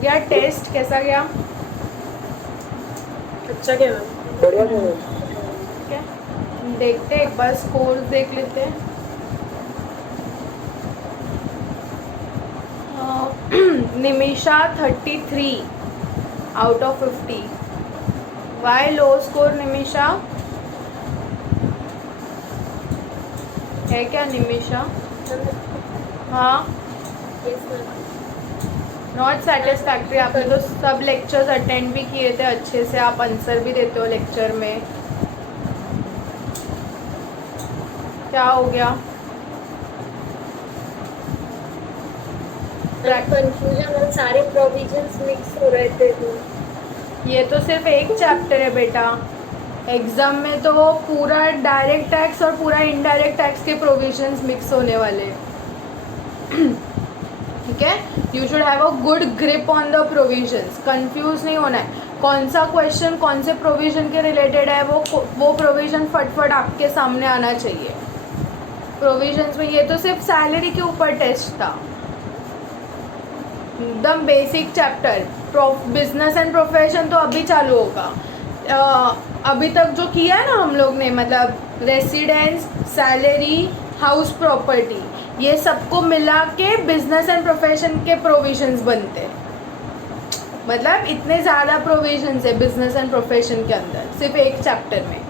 गया टेस्ट, कैसा गया? अच्छा क्या मैम? बढ़िया था। ठीक है, देखते हैं एक बार स्कोर देख लेते हैं। Nimisha 33 out of 50। Why low score Nimisha? है क्या निमिषा? हाँ, यस मैम। Not satisfactory. आपने तो सब लेक्चर्स अटेंड भी किए थे अच्छे से, आप आंसर भी देते हो लेक्चर में, क्या हो गया? कंफ्यूजन और सारे प्रोविजंस मिक्स हो रहे थे तो ये तो सिर्फ एक चैप्टर है बेटा, एग्जाम में तो पूरा डायरेक्ट टैक्स और पूरा इनडायरेक्ट टैक्स के प्रोविजंस मिक्स होने वाले हैं। ठीक है, you should have a good grip on the provisions, confuse नहीं होना है कौन सा क्वेश्चन कौन से प्रोविजन के रिलेटेड है, वो प्रोविजन फटफट आपके सामने आना चाहिए। प्रोविजंस में ये तो सिर्फ सैलरी के ऊपर टेस्ट था, एकदम basic chapter. Business and profession तो अभी चालू होगा। अभी तक जो किया है ना हम लोग ने, मतलब रेसिडेंस, सैलरी, हाउस प्रॉपर्टी, ये सबको मिला के बिजनेस एंड प्रोफेशन के प्रोविजंस बनते हैं। मतलब इतने ज़्यादा प्रोविजंस है बिजनेस एंड प्रोफेशन के अंदर, सिर्फ एक चैप्टर में।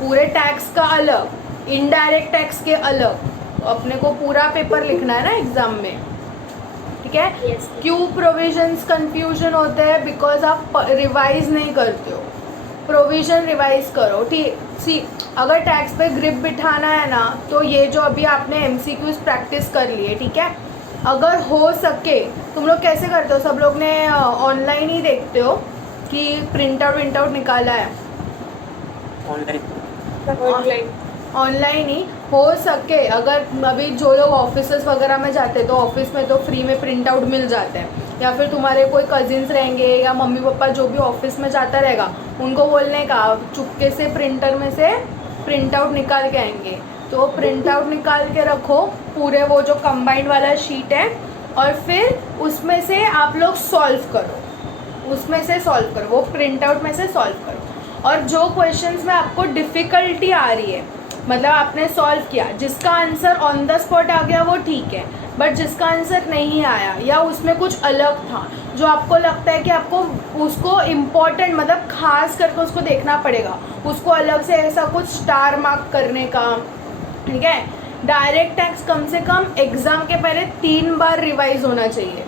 पूरे टैक्स का अलग, इनडायरेक्ट टैक्स के अलग, अपने को पूरा पेपर लिखना है ना एग्जाम में। ठीक है, Yes. क्यों प्रोविजंस कंफ्यूजन होते हैं? बिकॉज आप रिवाइज नहीं करते हो। प्रोविजन रिवाइज करो। ठीक, सी अगर टैक्स पे ग्रिप बिठाना है ना, तो ये जो अभी आपने एमसीक्यूज प्रैक्टिस कर लिए, ठीक है, अगर हो सके, तुम लोग कैसे करते हो? सब लोग ने ऑनलाइन ही देखते हो कि प्रिंट आउट निकाला है? ऑनलाइन। ऑनलाइन ही हो सके। अगर अभी जो लोग ऑफिसेस वगैरह में जाते हैं तो ऑफिस में तो फ्री में प्रिंट आउट मिल जाते हैं, या फिर तुम्हारे कोई कजिन्स रहेंगे या मम्मी पापा जो भी ऑफिस में जाता रहेगा, उनको बोलने का चुपके से प्रिंटर में से प्रिंट आउट निकाल के आएंगे। तो प्रिंट आउट निकाल के रखो, पूरे वो जो कंबाइंड वाला शीट है, और फिर उसमें से आप लोग सॉल्व करो, उसमें से सॉल्व करो, वो प्रिंट आउट में से सॉल्व करो। और जो क्वेश्चंस में आपको डिफ़िकल्टी आ रही है, मतलब आपने सॉल्व किया, जिसका आंसर ऑन द स्पॉट आ गया वो ठीक है, बट जिसका आंसर नहीं आया या उसमें कुछ अलग था, जो आपको लगता है कि आपको उसको इम्पोर्टेंट, मतलब खास करके उसको देखना पड़ेगा, उसको अलग से ऐसा कुछ स्टार मार्क करने का। ठीक है, डायरेक्ट टैक्स कम से कम एग्ज़ाम के पहले 3 बार रिवाइज होना चाहिए।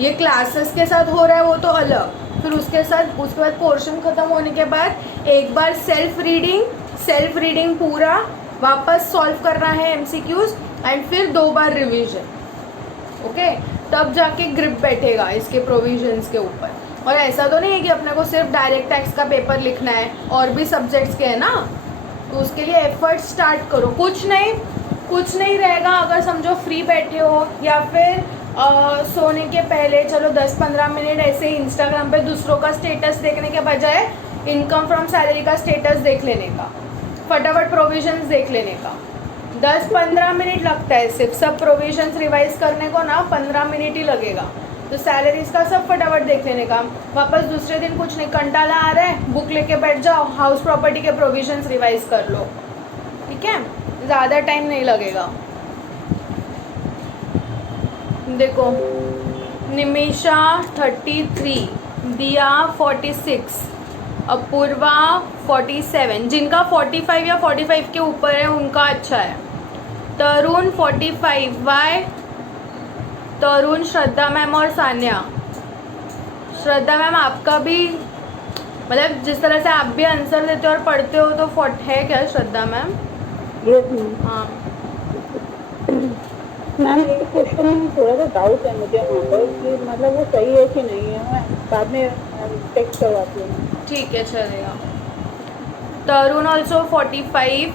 ये क्लासेस के साथ हो रहा है वो तो अलग, फिर उसके बाद पोर्शन ख़त्म होने के बाद एक बार सेल्फ रीडिंग पूरा वापस सॉल्व करना है एमसीक्यूज, एंड फिर 2 बार रिवीजन। ओके, तब जाके ग्रिप बैठेगा इसके प्रोविजंस के ऊपर। और ऐसा तो नहीं है कि अपने को सिर्फ डायरेक्ट टैक्स का पेपर लिखना है, और भी सब्जेक्ट्स के हैं ना, तो उसके लिए एफर्ट स्टार्ट करो। कुछ नहीं रहेगा अगर समझो फ्री बैठे हो, या फिर सोने के पहले चलो 10-15 मिनट ऐसे इंस्टाग्राम पे दूसरों का स्टेटस देखने के बजाय इनकम फ्रॉम सैलरी का स्टेटस देख लेने का, फटाफट प्रोविजंस देख लेने का। 10-15 मिनट लगता है सिर्फ, सब प्रोविजंस रिवाइज करने को ना 15 मिनट ही लगेगा। तो सैलरीज का सब फटाफट देख लेने का, वापस दूसरे दिन कुछ नहीं, कंटाला आ रहा है, बुक लेके बैठ जाओ, हाउस प्रॉपर्टी के प्रोविजंस रिवाइज कर लो। ठीक है, ज़्यादा टाइम नहीं लगेगा। देखो, निमिषा 33, दिया 46, अपूर्वा 47, जिनका 45 या 45 के ऊपर है उनका अच्छा है। तरुण 45, वाई? तरुण, श्रद्धा मैम और सान्या। श्रद्धा मैम आपका भी, मतलब जिस तरह से आप भी आंसर देते हो और पढ़ते हो, तो 40 है क्या श्रद्धा मैम? हाँ मैम, एक क्वेश्चन में थोड़ा सा डाउट है मुझे वहाँ पर कि मतलब वो सही है कि नहीं है, मैं बाद में चेक करवाती हूँ। ठीक है, चलेगा। तरुण ऑल्सो 45,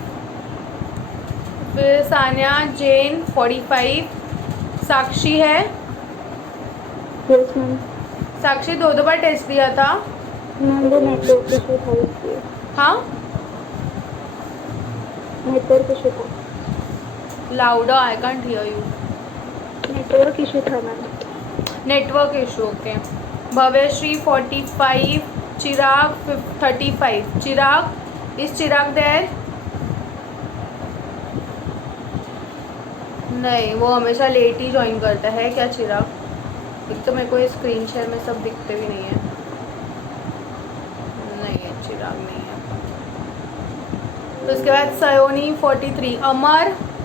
फिर सान्या जैन 45, साक्षी है। Yes ma'am. साक्षी 2 बार टेस्ट दिया था। मैम वो नेटवर्क इशू था इसलिए। हाँ, नेटवर्क इशू था। Louder, I can't hear you. Network issue था ma'am. Network issue okay. Bhavyashri 45, Chirag 35। Chirag, is Chirag देर नहीं, वो हमेशा लेट ही ज्वाइन करता है क्या चिराग? एक तो मेरे को ये स्क्रीन शेयर में सब दिखते भी नहीं है। नहीं है, चिराग नहीं है। तो उसके बाद सयोनी 43।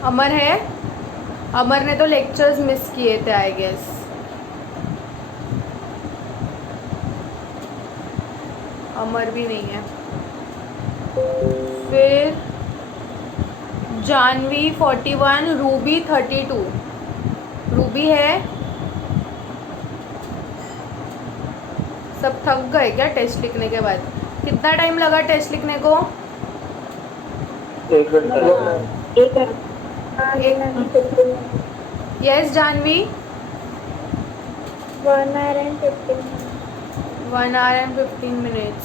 अमर है। अमर ने तो लेक्चर्स मिस किए थे आई गेस। अमर भी नहीं है। फिर जानवी 41, रूबी 32। रूबी है। सब थक गए क्या टेस्ट लिखने के बाद? कितना टाइम लगा टेस्ट लिखने को? 1 घंटा। Yes Janvi. 1 hour and 15 minutes. 1 hour and 15 minutes।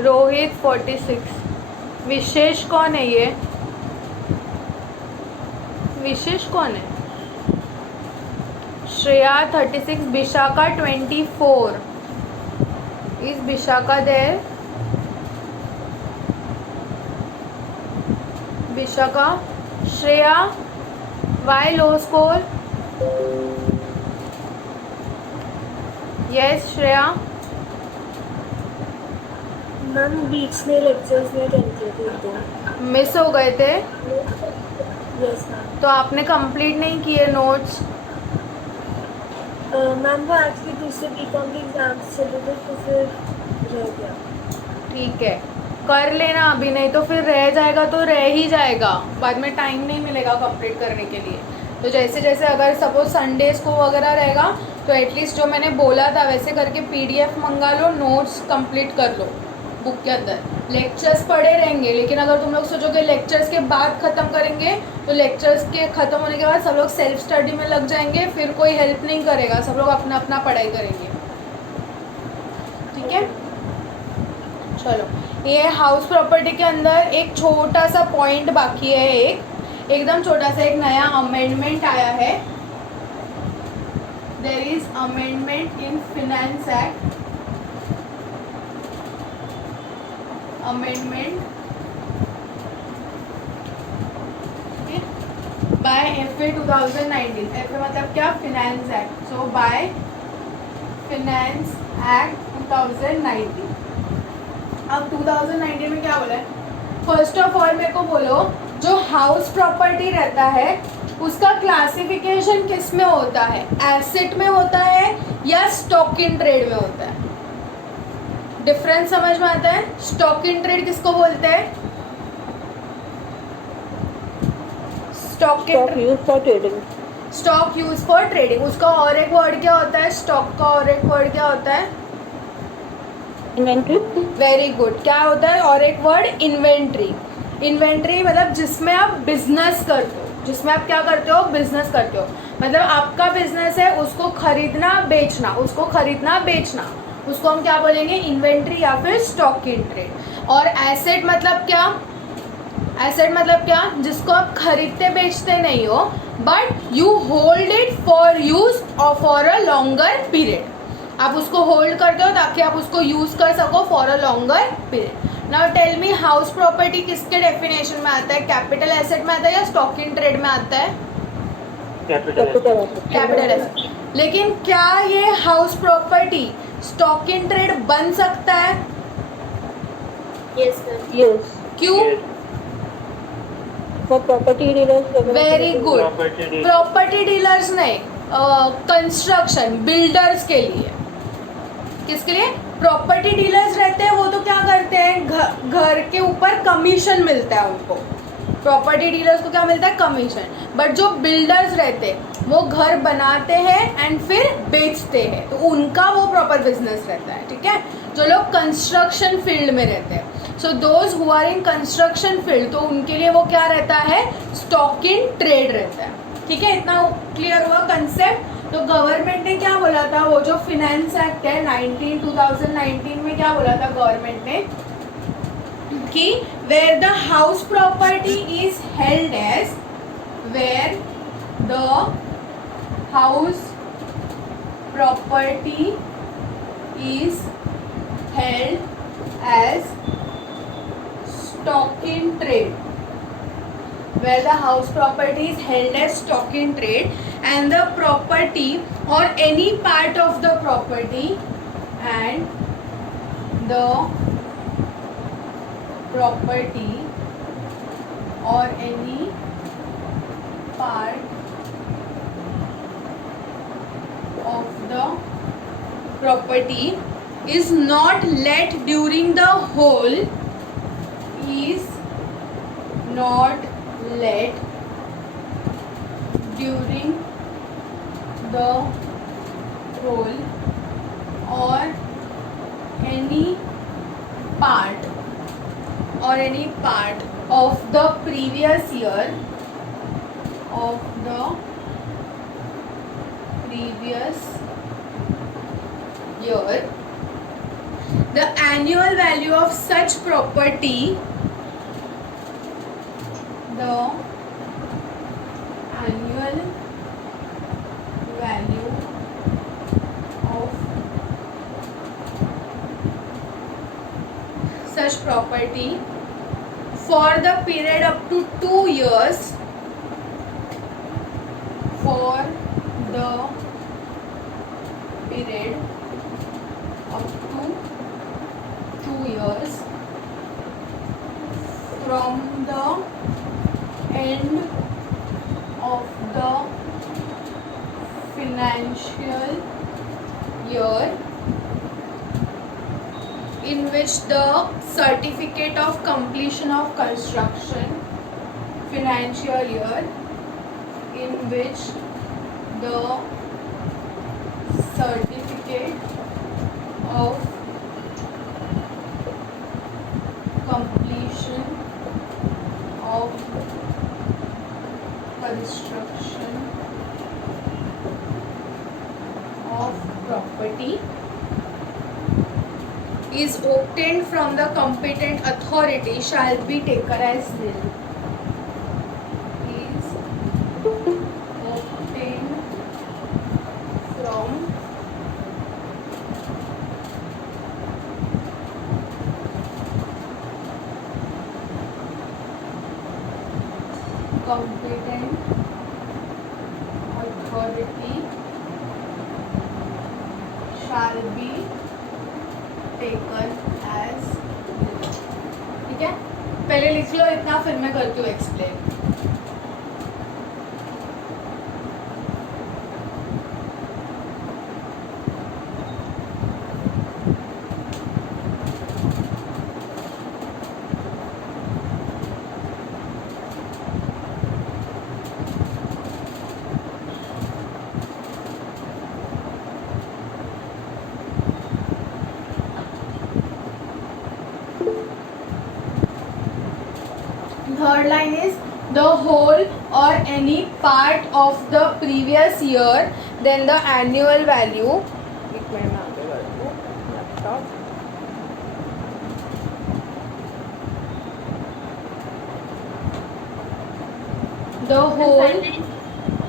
Rohit 46। विशेष कौन है ये? विशेष कौन है? Shreya 36, Vishakha 24। Is Vishakha there? Vishakha. Shreya, why low score? Yes Shreya. Ma'am बीच में लेक्चर्स में कैंसिल थे। मिस हो गए थे यस मैम। तो आपने कंप्लीट नहीं किए नोट्स? मैम वो एक्चुअली दूसरे बीकॉम के एग्जाम्स चले थे तो फिर रह गया। ठीक है, कर लेना अभी, नहीं तो फिर रह जाएगा तो रह ही जाएगा, बाद में टाइम नहीं मिलेगा कंप्लीट करने के लिए। तो जैसे जैसे अगर सपोज संडेज को वगैरह रहेगा तो एटलीस्ट जो मैंने बोला था वैसे करके पीडीएफ मंगा लो, नोट्स कंप्लीट कर लो बुक के अंदर। लेक्चर्स पढ़े रहेंगे, लेकिन अगर तुम लोग सोचोगे लेक्चर्स के बाद ख़त्म करेंगे तो लेक्चर्स के ख़त्म होने के बाद सब लोग सेल्फ स्टडी में लग जाएंगे, फिर कोई हेल्प नहीं करेगा, सब लोग अपना अपना पढ़ाई करेंगे। ठीक है, चलो। ये हाउस प्रॉपर्टी के अंदर एक छोटा सा पॉइंट बाकी है, एकदम छोटा सा एक नया अमेंडमेंट आया है। There is amendment in finance act, amendment by FA 2019। FA मतलब क्या? Finance act. So by finance act 2019। अब 2019 में क्या बोला है? फर्स्ट ऑफ ऑल मेरे को बोलो, जो हाउस प्रॉपर्टी रहता है उसका क्लासिफिकेशन किस में होता है? एसेट में होता है या स्टॉक इन ट्रेड में होता है? डिफरेंस समझ में आता है? स्टॉक इन ट्रेड किसको बोलते हैं? Stock use for trading. Stock use for trading. उसका और एक वर्ड क्या होता है? स्टॉक का और एक वर्ड क्या होता है? इन्वेंट्री। Very good. क्या होता है और एक वर्ड? इन्वेंट्री। इन्वेंट्री मतलब जिसमें आप बिजनेस करते हो, जिसमें आप क्या करते हो? बिजनेस करते हो। मतलब आपका बिजनेस है, उसको खरीदना बेचना, उसको खरीदना बेचना, उसको हम क्या बोलेंगे? इन्वेंट्री या फिर स्टॉक इन ट्रेड। और एसेट मतलब क्या? एसेट मतलब क्या? जिसको आप खरीदते बेचते नहीं हो, but you hold it for use और फॉर अ लॉन्गर पीरियड। आप उसको होल्ड करते हो ताकि आप उसको यूज कर सको for a longer period. Now tell me, house property किसके डेफिनेशन में आता है? कैपिटल एसेट में आता है या स्टॉक इन ट्रेड में आता है? Capital asset. लेकिन क्या ये house property stock in trade बन सकता है? Yes ma'am. यस। क्यों? For property dealers. Very good. Property dealers नहीं, कंस्ट्रक्शन बिल्डर्स के लिए। किसके लिए? प्रॉपर्टी डीलर्स रहते हैं, वो तो क्या करते हैं? घर के ऊपर कमीशन मिलता है उनको। प्रॉपर्टी डीलर्स को क्या मिलता है? कमीशन। बट जो बिल्डर्स रहते हैं वो घर बनाते हैं एंड फिर बेचते हैं, तो उनका वो प्रॉपर बिजनेस रहता है। ठीक है, जो लोग कंस्ट्रक्शन फील्ड में रहते हैं, so those who are in construction field, तो उनके लिए वो क्या रहता है? स्टॉक इन ट्रेड रहता है। ठीक है, इतना क्लियर हुआ कंसेप्ट। तो गवर्नमेंट ने क्या बोला था? वो जो फिनेंस एक्ट है 2019 में क्या बोला था गवर्नमेंट ने? कि where the house property is held as, where the house property is held as stock in trade, where the house property is held as stock in trade and the property or any part of the property and the property or any part of the property is not let during the whole is not let during the whole or any part of the previous year the annual value of such property for the period up to 2 years from the end of the financial year in which the certificate of completion of construction financial year in which the certificate of completion of construction of property is obtained from the competent authority shall be taken as nil. Is obtained from competent authority shall be taken as ठीक है, पहले लिख लो इतना, फिर मैं करती हूँ explain. Third line is the whole or any part of the previous year, then the annual value. एक मिनट में आगे करती हूँ लैपटॉप. The whole,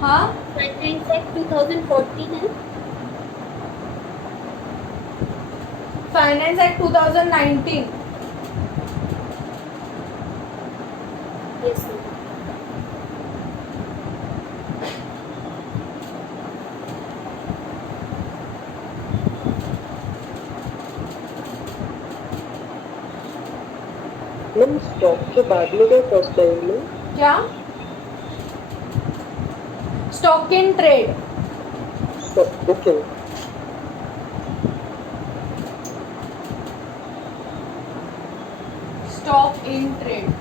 हाँ Finance Act 2014 है. Finance Act 2019. Yes, sir. Ma'am stock के बाद में क्या फर्स्ट टाइम में क्या? Stock in trade. Okay Stock in trade.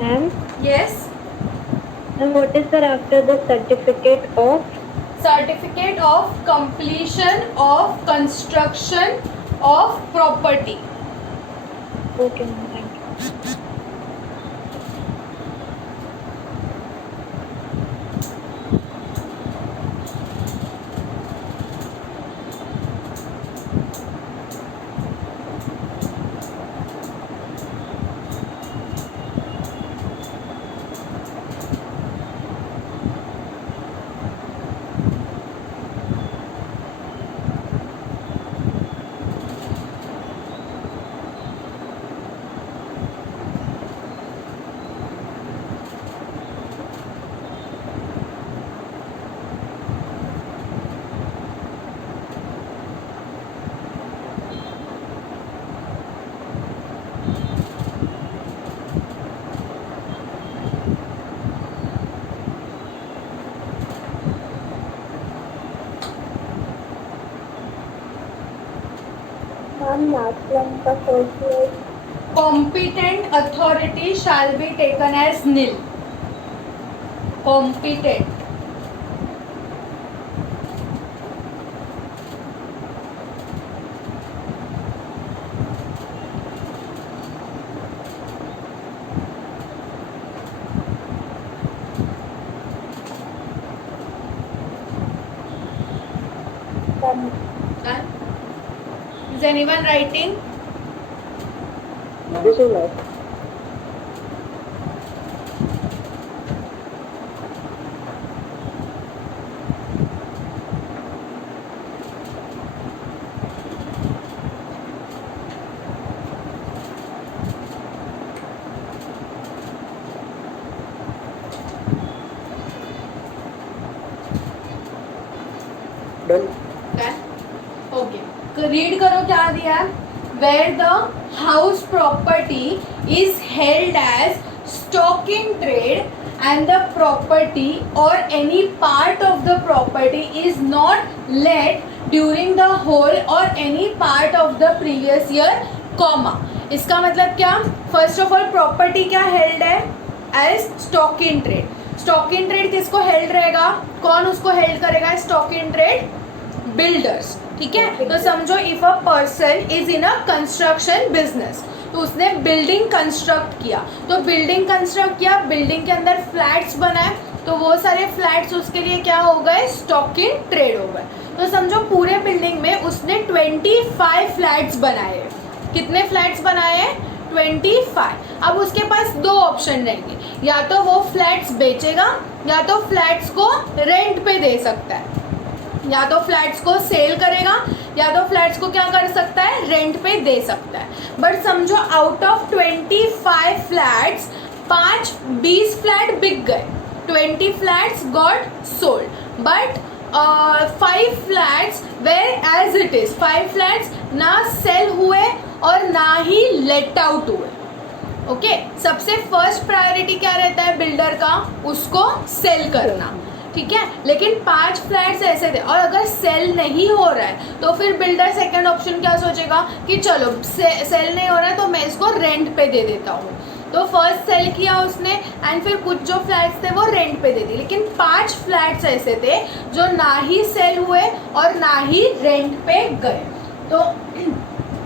Ma'am, Yes. and what is there after the certificate of? Certificate of completion of construction of property. Okay, ma'am, thank you. Ma'am last line का first word competent authority shall be taken as nil. Competent. Is anyone writing? This is last. Done. Okay, read करो क्या दिया है. Where the house property is held as stock in trade and the property or any part of the property is not let during the whole or any part of the previous year, comma. इसका मतलब क्या? First of all property क्या held है? As stock in trade. Stock in trade किसको held रहेगा? कौन उसको held करेगा स्टॉक इन ट्रेड? बिल्डर्स. ठीक है, तो समझो if a person is in a construction business, तो उसने बिल्डिंग कंस्ट्रक्ट किया. तो बिल्डिंग कंस्ट्रक्ट किया, बिल्डिंग के अंदर फ्लैट्स बनाए, तो वो सारे फ्लैट्स उसके लिए क्या हो गए? स्टॉक इन ट्रेड हो गए. तो समझो पूरे बिल्डिंग में उसने 25 फ्लैट्स बनाए. कितने फ्लैट्स बनाए हैं? 25. अब उसके पास दो ऑप्शन रहेंगे, या तो वो फ्लैट्स बेचेगा या तो फ्लैट्स को रेंट पे दे सकता है. या तो फ्लैट्स को सेल करेगा या तो फ्लैट्स को क्या कर सकता है? रेंट पे दे सकता है. बट समझो आउट ऑफ 25 फ्लैट्स 20 फ्लैट बिक गए. 20 flats got sold but 5 flats were as it is. 5 flats ना सेल हुए और ना ही लेट आउट हुए. ओके, सबसे फर्स्ट प्रायोरिटी क्या रहता है बिल्डर का? उसको सेल करना. ठीक है, लेकिन 5 फ्लैट्स ऐसे थे और अगर सेल नहीं हो रहा है तो फिर बिल्डर सेकंड ऑप्शन क्या सोचेगा कि चलो सेल नहीं हो रहा है तो मैं इसको रेंट पे दे देता हूँ. तो फर्स्ट सेल किया उसने एंड फिर कुछ जो फ्लैट्स थे वो रेंट पे दे दिए. लेकिन 5 फ्लैट्स ऐसे थे जो ना ही सेल हुए और ना ही रेंट पे गए. तो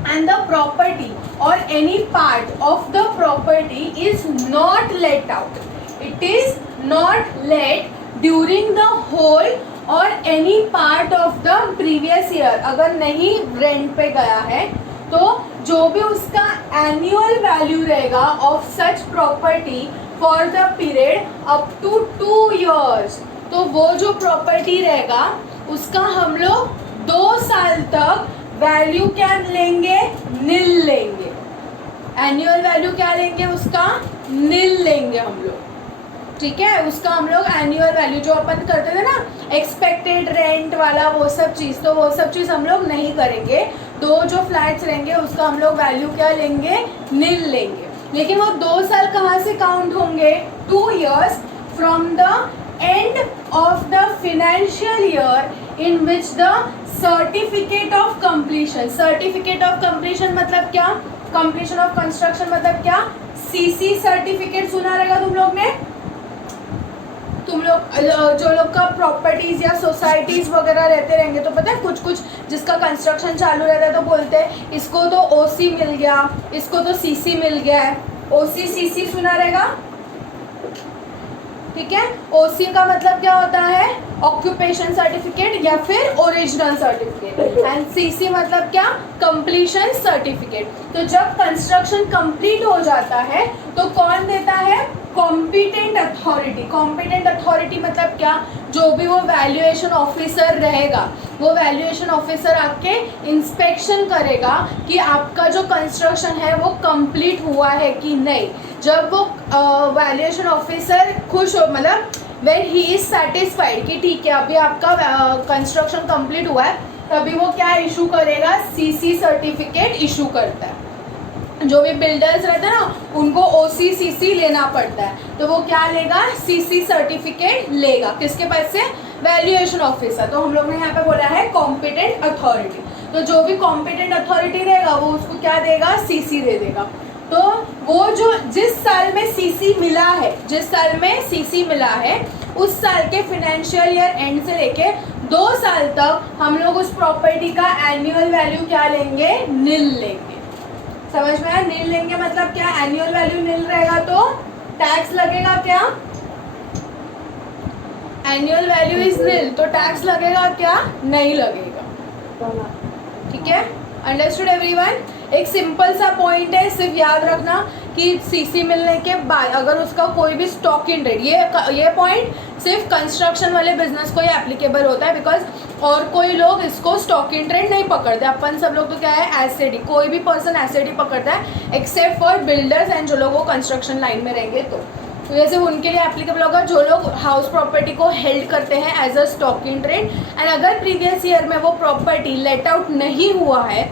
and the property or any part of the property is not let out. It is not let during the whole or any part of the previous year. अगर नहीं रेंट पे गया है तो जो भी उसका एनुअल वैल्यू रहेगा of such property for the period up to 2 years, तो वो जो प्रॉपर्टी रहेगा उसका हम लोग 2 साल तक वैल्यू क्या लेंगे? नील लेंगे. एनुअल वैल्यू क्या लेंगे? उसका नील लेंगे हम लोग. ठीक है, उसका हम लोग एनुअल वैल्यू जो अपन करते थे ना एक्सपेक्टेड रेंट वाला वो सब चीज़, तो वो सब चीज़ हम लोग नहीं करेंगे. 2 जो फ्लैट्स रहेंगे उसका हम लोग वैल्यू क्या लेंगे? नील लेंगे. लेकिन वो 2 साल कहाँ से काउंट होंगे? 2 years from the end of the financial year in which the certificate of completion. Certificate of completion मतलब क्या? कंप्लीशन ऑफ कंस्ट्रक्शन मतलब क्या? सीसी सर्टिफिकेट सुना रहेगा तुम लोग ने. तुम लोग जो लोग का प्रॉपर्टीज़ या सोसाइटीज़ वगैरह रहते रहेंगे तो पता है कुछ कुछ जिसका कंस्ट्रक्शन चालू रहता है तो बोलते हैं इसको तो ओसी मिल गया, इसको तो सीसी मिल गया है. ओसी सीसी सुना रहेगा. ठीक है, ओसी का मतलब क्या होता है? ऑक्यूपेशन सर्टिफिकेट या फिर ओरिजिनल सर्टिफिकेट. एंड सीसी मतलब क्या? Completion certificate. तो जब कंस्ट्रक्शन कंप्लीट हो जाता है तो कौन देता है? Competent authority. कॉम्पिटेंट अथॉरिटी मतलब क्या? जो भी वो वैल्यूएशन ऑफिसर रहेगा वो वैल्यूएशन ऑफिसर आके इंस्पेक्शन करेगा कि आपका जो कंस्ट्रक्शन है वो कंप्लीट हुआ है कि नहीं. जब वो वैल्यूएशन ऑफिसर खुश हो, मतलब व्हेन ही इज सेटिस्फाइड कि ठीक है अभी आपका कंस्ट्रक्शन कंप्लीट हुआ है, तभी वो क्या इशू करेगा? सीसी सर्टिफिकेट इशू करता है. जो भी बिल्डर्स रहते हैं ना उनको OCCC लेना पड़ता है, तो वो क्या लेगा? CC सर्टिफिकेट लेगा. किसके पास से? Valuation officer. तो हम लोग ने यहाँ पे बोला है कॉम्पिटेंट अथॉरिटी. तो जो भी कॉम्पिटेंट अथॉरिटी रहेगा वो उसको क्या देगा, सीसी दे देगा। तो वो जो जिस साल में सीसी मिला है उस साल के फाइनेंशियल ईयर एंड से लेके 2 साल तक हम लोग उस प्रॉपर्टी का एनुअल वैल्यू क्या लेंगे, नील लेंगे। समझ में आया? नील लेंगे मतलब क्या, एनुअल वैल्यू नील रहेगा तो टैक्स लगेगा क्या, एनुअल वैल्यू इज नील तो टैक्स लगेगा क्या, नहीं लगेगा। ठीक है, अंडरस्टूड एवरीवन? एक सिंपल सा पॉइंट है, सिर्फ याद रखना कि सीसी मिलने के बाद अगर उसका कोई भी स्टॉक इन ट्रेड, ये पॉइंट सिर्फ कंस्ट्रक्शन वाले बिजनेस को ही एप्लीकेबल होता है, बिकॉज और कोई लोग इसको स्टॉक इन ट्रेड नहीं पकड़ते। अपन सब लोग तो क्या है, एसएडी, कोई भी पर्सन एसएडी पकड़ता है एक्सेप्ट फॉर बिल्डर्स एंड जो लोग वो कंस्ट्रक्शन लाइन में रहेंगे। तो ये सिर्फ उनके लिए एप्लीकेबल होगा जो लोग हाउस प्रॉपर्टी को हेल्ड करते हैं as a stock in trade. And अगर प्रीवियस ईयर में वो प्रॉपर्टी लेट आउट नहीं हुआ है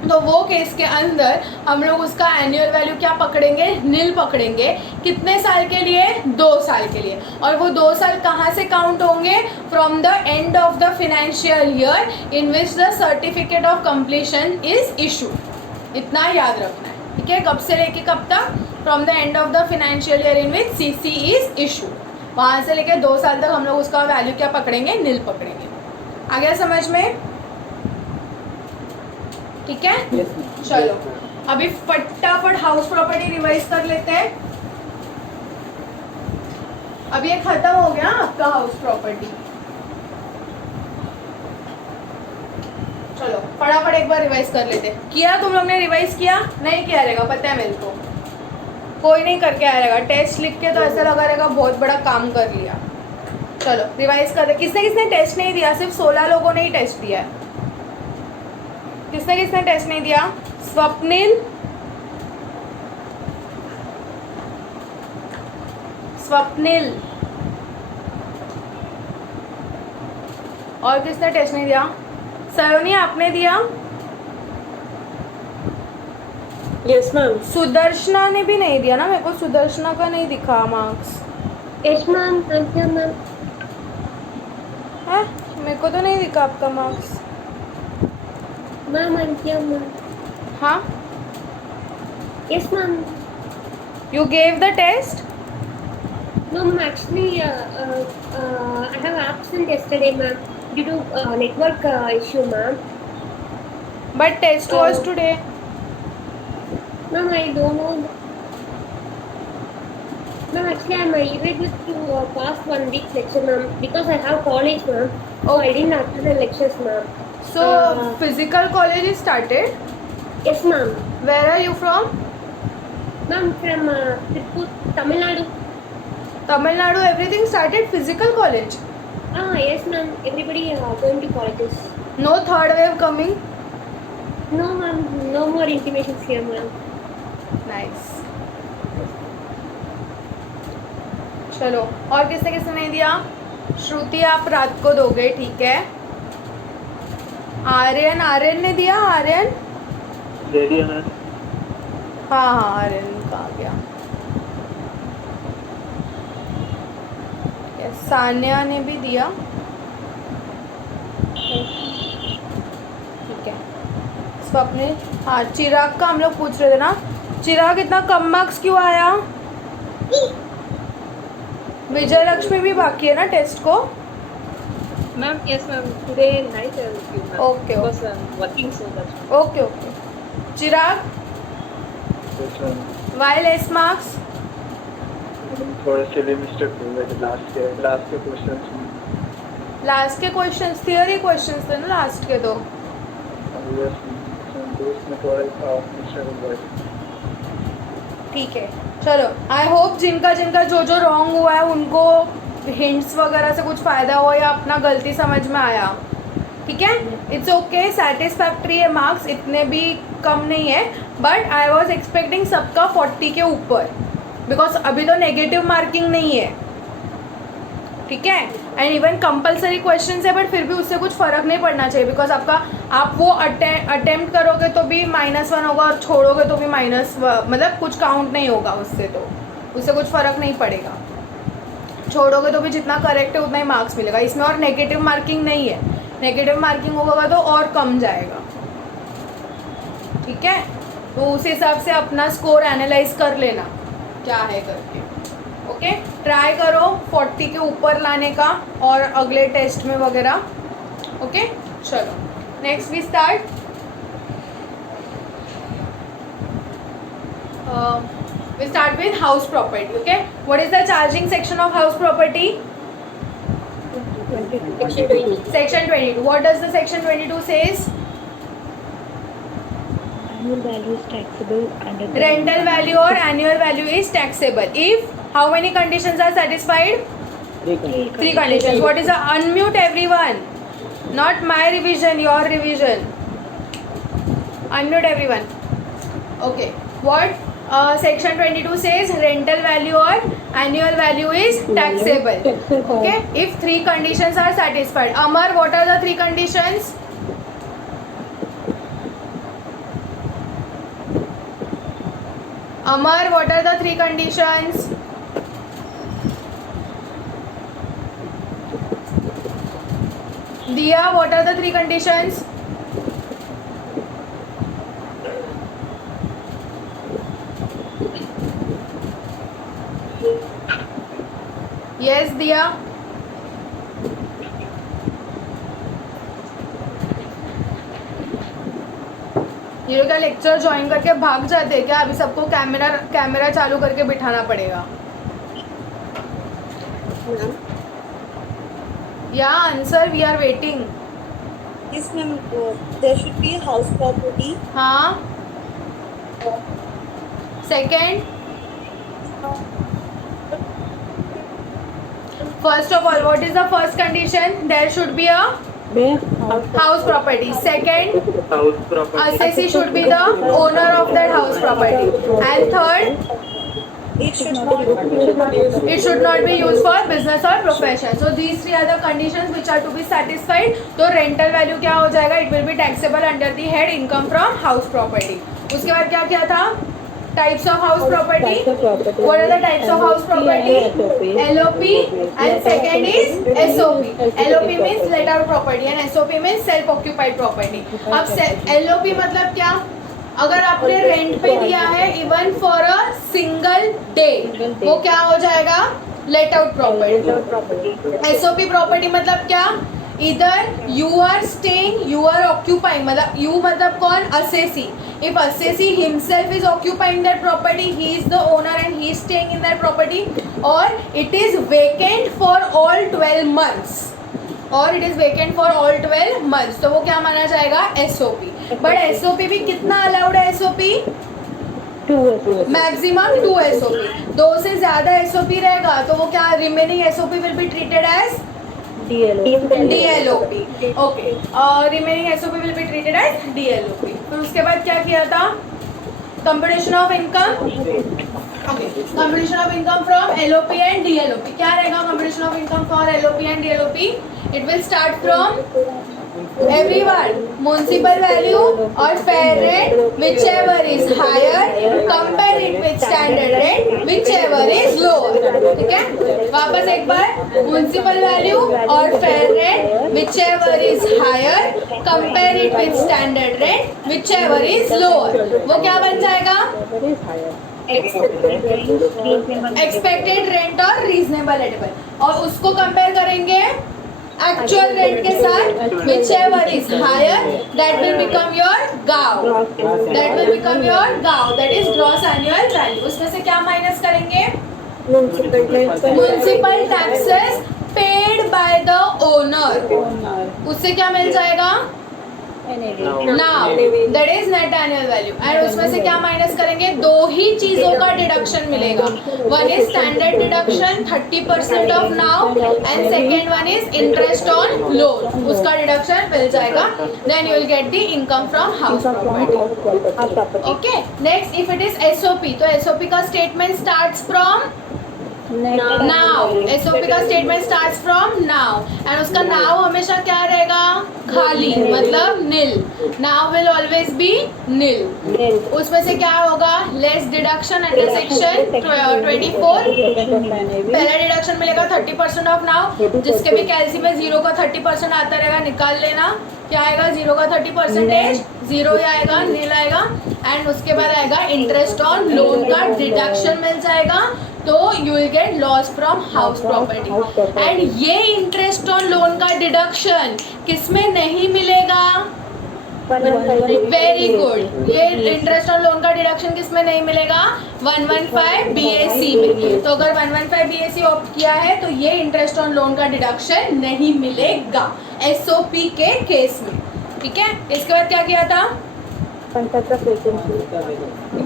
तो वो केस के अंदर हम लोग उसका एनुअल वैल्यू क्या पकड़ेंगे, नील पकड़ेंगे। कितने साल के लिए, 2 साल के लिए। और वो 2 साल कहाँ से काउंट होंगे, from the end of the financial year in which the certificate of completion is issue. इतना याद रखना है, ठीक है? कब से लेके कब तक, from the end of the financial year in which CC is issue, वहाँ से लेके 2 साल तक हम लोग उसका वैल्यू क्या पकड़ेंगे, नील पकड़ेंगे। आ गया समझ में? ठीक है, चलो अभी फटाफट हाउस प्रॉपर्टी रिवाइज कर लेते हैं। अभी ये खत्म हो गया आपका हाउस प्रॉपर्टी। चलो फटाफट एक बार रिवाइज कर लेते हैं। किया तुम लोग ने रिवाइज किया? नहीं किया रहेगा, पता है मेरे को, कोई नहीं करके आया रहेगा। टेस्ट लिख के तो ऐसा लगा रहेगा बहुत बड़ा काम कर लिया। चलो रिवाइज कर दे। किसने किसने टेस्ट नहीं दिया? सिर्फ 16 लोगों ने ही टेस्ट दिया है। किसने किसने टेस्ट नहीं दिया? स्वप्निल, और किसने टेस्ट नहीं दिया? सलोनी आपने दिया? Yes ma'am. सुदर्शना ने भी नहीं दिया ना, मेरे को सुदर्शना का नहीं दिखा marks. Yes ma'am, thank you ma'am. मेरे को तो नहीं दिखा आपका marks. Ma'am thank you ma'am. हाँ, yes ma'am. You gave the test? No, ma'am, actually, I have absent yesterday, ma'am, due to network issue, ma'am. But test was today. Ma'am, I don't know. Ma'am, actually, I'm able to pass 1 week lecture, ma'am, because I have college, ma'am. So I didn't attend the lectures, ma'am. So physical college is started. Yes, ma'am. Where are you from? Ma'am, from Tirupur, Tamil Nadu. Tamil Nadu, everything started physical college. Yes, ma'am. Everybody going to colleges. No third wave coming. No, ma'am. No more intimations here, ma'am. Nice. चलो और किसने किसने नहीं दिया? श्रुति आप रात को दोगे, ठीक है। आर्यन ने दिया? आर्यन दे दिया मैम। हाँ आर्यन का आ गया। सान्या ने भी दिया, ठीक है। स्वप्निल, हाँ। चिराग का हम लोग पूछ रहे थे ना, चिराग इतना कम मार्क्स क्यों आया? विजय लक्ष्मी भी बाकी है ना टेस्ट को? Ma'am, yes ma'am. Today night I will give ma'am. Okay. Because I'm working so much. Okay. Chirag, Yes ma'am. why less marks? थोड़ा सिली मिस्टेक हो गए लास्ट के क्वेश्चंस में। लास्ट के क्वेश्चंस थियोरी क्वेश्चंस थे ना last के तो। यस मैम, तो उसमें थोड़ा मिस्टेक हो गया। ठीक है, चलो आई होप जिनका जो रॉन्ग हुआ है उनको हिंट्स वगैरह से कुछ फ़ायदा हो या अपना गलती समझ में आया, ठीक है। इट्स ओके, सेटिस्फैक्ट्री है मार्क्स, इतने भी कम नहीं है। बट आई वॉज एक्सपेक्टिंग सबका 40 के ऊपर, बिकॉज अभी तो नेगेटिव मार्किंग नहीं है, ठीक है। एंड इवन कंपलसरी क्वेश्चन है, बट फिर भी उससे कुछ फ़र्क नहीं पड़ना चाहिए, बिकॉज आप वो अटेम्प्ट करोगे तो भी -1 होगा और छोड़ोगे तो भी मतलब कुछ काउंट नहीं होगा उससे, तो उससे कुछ फ़र्क नहीं पड़ेगा। छोड़ोगे तो भी जितना करेक्ट है उतना ही मार्क्स मिलेगा इसमें, और नेगेटिव मार्किंग नहीं है। नेगेटिव मार्किंग होगा तो और कम जाएगा, ठीक है। तो उस हिसाब से अपना स्कोर एनालाइज कर लेना क्या है करके, ओके। ट्राई करो 40 के ऊपर लाने का और अगले टेस्ट में वगैरह, ओके। चलो next we start. We start with house property, okay. What is the charging section of house property? Section 20. Section 22. What does the section 22 says? Annual value is taxable under the Rental value or annual value is taxable if how many conditions are satisfied? Three conditions. What is the unmute everyone? Not my revision, your revision. Unmute everyone. Okay. What? Section 22 says rental value or annual value is taxable. Okay. If three conditions are satisfied. Amar, what are the three conditions? Amar, what are the three conditions? Diya, what are the three conditions? Yes, Diya. ये लोग क्या lecture join करके भाग जाते हैं क्या? अभी सबको कैमरा चालू करके बिठाना पड़ेगा। या answer, we are waiting. Yes, ma'am. There should be a house property. हाँ, second, first of all what is the first condition? There should be a house property. Second, House property. assessee should be the owner of that house property. And third, It should not be it should not be used for business or profession. So these three are the conditions which are to be satisfied. तो rental value क्या हो जाएगा? It will be taxable under the head income from house property. उसके बाद क्या क्या था? Types of house property. What are the types of house property? LOP and second is SOP. LOP means let out property and SOP means self occupied property. अब LOP मतलब क्या? अगर आपने रेंट पे दिया है even for a single day, वो क्या हो जाएगा? Let out property. SOP property मतलब क्या? इधर you are staying, you are occupying, मतलब यू मतलब कौन? Assessee. If assessee himself is occupying that property, he is the owner and he is staying in that property, और it is vacant for all 12 months, or it is vacant for all 12 months, तो वो क्या माना जाएगा? SOP. But SOP भी कितना allowed है? SOP maximum 2 SOP. 2 से ज्यादा एसओपी रहेगा तो वो क्या? Remaining SOP will be treated as DLOP. Okay, remaining SOP will be treated as DLOP. फिर उसके बाद क्या किया था? Computation of income. Okay, computation of income from LOP and DLOP. क्या रहेगा computation of income for LOP and DLOP? It will start from everyone municipal value or fair rent whichever is higher, compare it with standard rent whichever is lower. ठीक है, वापस एक बार, municipal value और fair rent whichever is higher, compare it with standard rent whichever is lower. वो क्या बन जाएगा? Expected rent और रीजनेबल रेंटेबल, और उसको कंपेयर करेंगे एक्चुअल रेंट के साथ, whichever is higher that will become your GAU, that will become your GAU, that is gross annual value. उसमें से क्या माइनस करेंगे? Municipal taxes paid by the owner, उससे क्या मिल जाएगा? Now that is net annual value, and उसमें से क्या माइनस करेंगे? 2 ही चीजों का डिडक्शन मिलेगा। One is standard deduction 30% of NAV, and second one is interest on loan, उसका डिडक्शन मिल जाएगा। Then you will get the income from house property. Okay, next if it is SOP, तो SOP का statement starts from NAV SOP का statement starts from NAV and उसका NAV हमेशा क्या रहेगा, खाली, मतलब nil. NAV will always be nil. उसमें से क्या होगा, लेस डिडक्शन अंडर सेक्शन 24. पहला डिडक्शन मिलेगा 30% ऑफ नाउ, जिसके भी कैलसी में 0 का 30% आता रहेगा, निकाल लेना. क्या आएगा, 0 का 30%, 0 ही आएगा, नील आएगा. एंड उसके बाद आएगा इंटरेस्ट ऑन लोन का डिडक्शन मिल जाएगा, तो you will gate loss from house property. And ये इंटरेस्ट ऑन लोन का डिडक्शन किसमें नहीं मिलेगा, वेरी गुड, ये इंटरेस्ट ऑन लोन का डिडक्शन किसमें नहीं मिलेगा, 115 BAC में. तो अगर 115 BAC ऑप्ट किया है तो ये इंटरेस्ट ऑन लोन का डिडक्शन नहीं मिलेगा एसओपी के केस में. ठीक है, इसके बाद क्या किया था,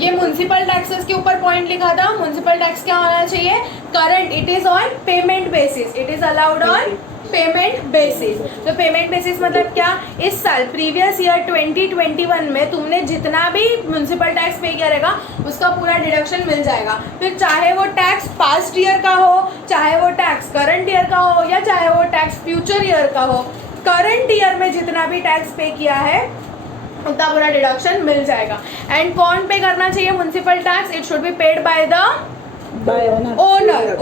ये म्युनिसिपल टैक्सेस के ऊपर पॉइंट लिखा था. म्युनिसिपल टैक्स क्या होना चाहिए, current, it is on payment basis, it is allowed on payment basis. तो पेमेंट बेसिस मतलब क्या, इस साल प्रीवियस ईयर 2021 में तुमने जितना भी म्युनिसिपल टैक्स पे किया रहेगा उसका पूरा डिडक्शन मिल जाएगा. फिर चाहे वो टैक्स पास्ट ईयर का हो, चाहे वो टैक्स करंट ईयर का हो, या चाहे वो टैक्स फ्यूचर ईयर का हो, करंट ईयर में जितना भी टैक्स पे किया है उतना पूरा डिडक्शन मिल जाएगा. एंड कौन पे करना चाहिए municipal tax, it should be paid by the